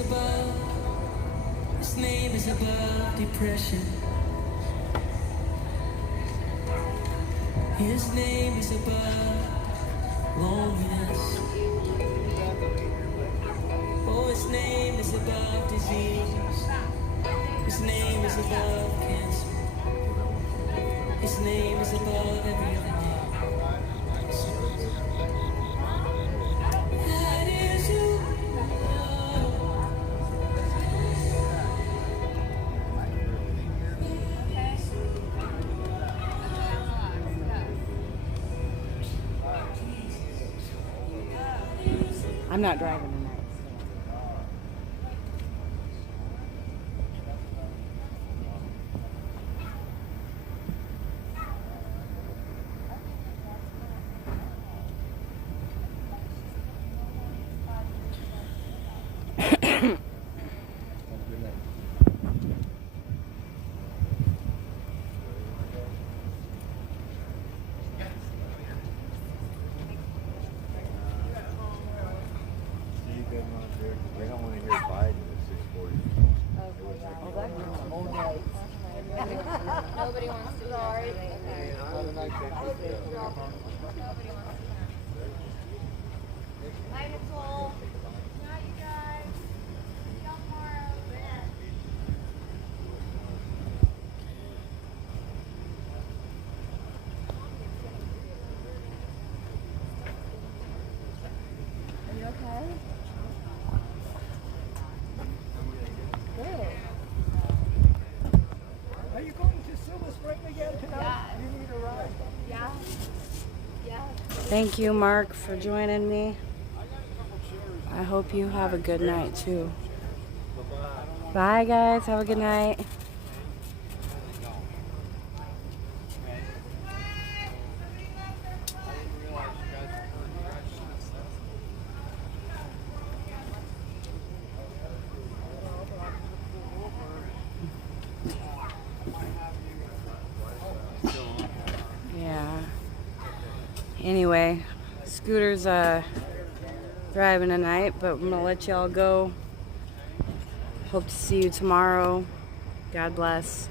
above. His name is above depression. His name is above loneliness. Oh, his name is above disease. His name is above cancer. His name is above every other name. That is who I'm not driving tonight. They don't want to hear Biden at 6:40. Nobody wants to. Sorry. Night, Nicole. Night, you guys. See y'all tomorrow. Are you okay? Good. Are you going to Silver Spring again tonight? Yeah. You need a ride. Yeah. Yeah. Thank you, Mark, for joining me. I hope you have a good night, too. Bye, guys. Have a good night. Yeah. Anyway, Scooter's driving tonight, but I'm gonna let y'all go. Hope to see you tomorrow. God bless.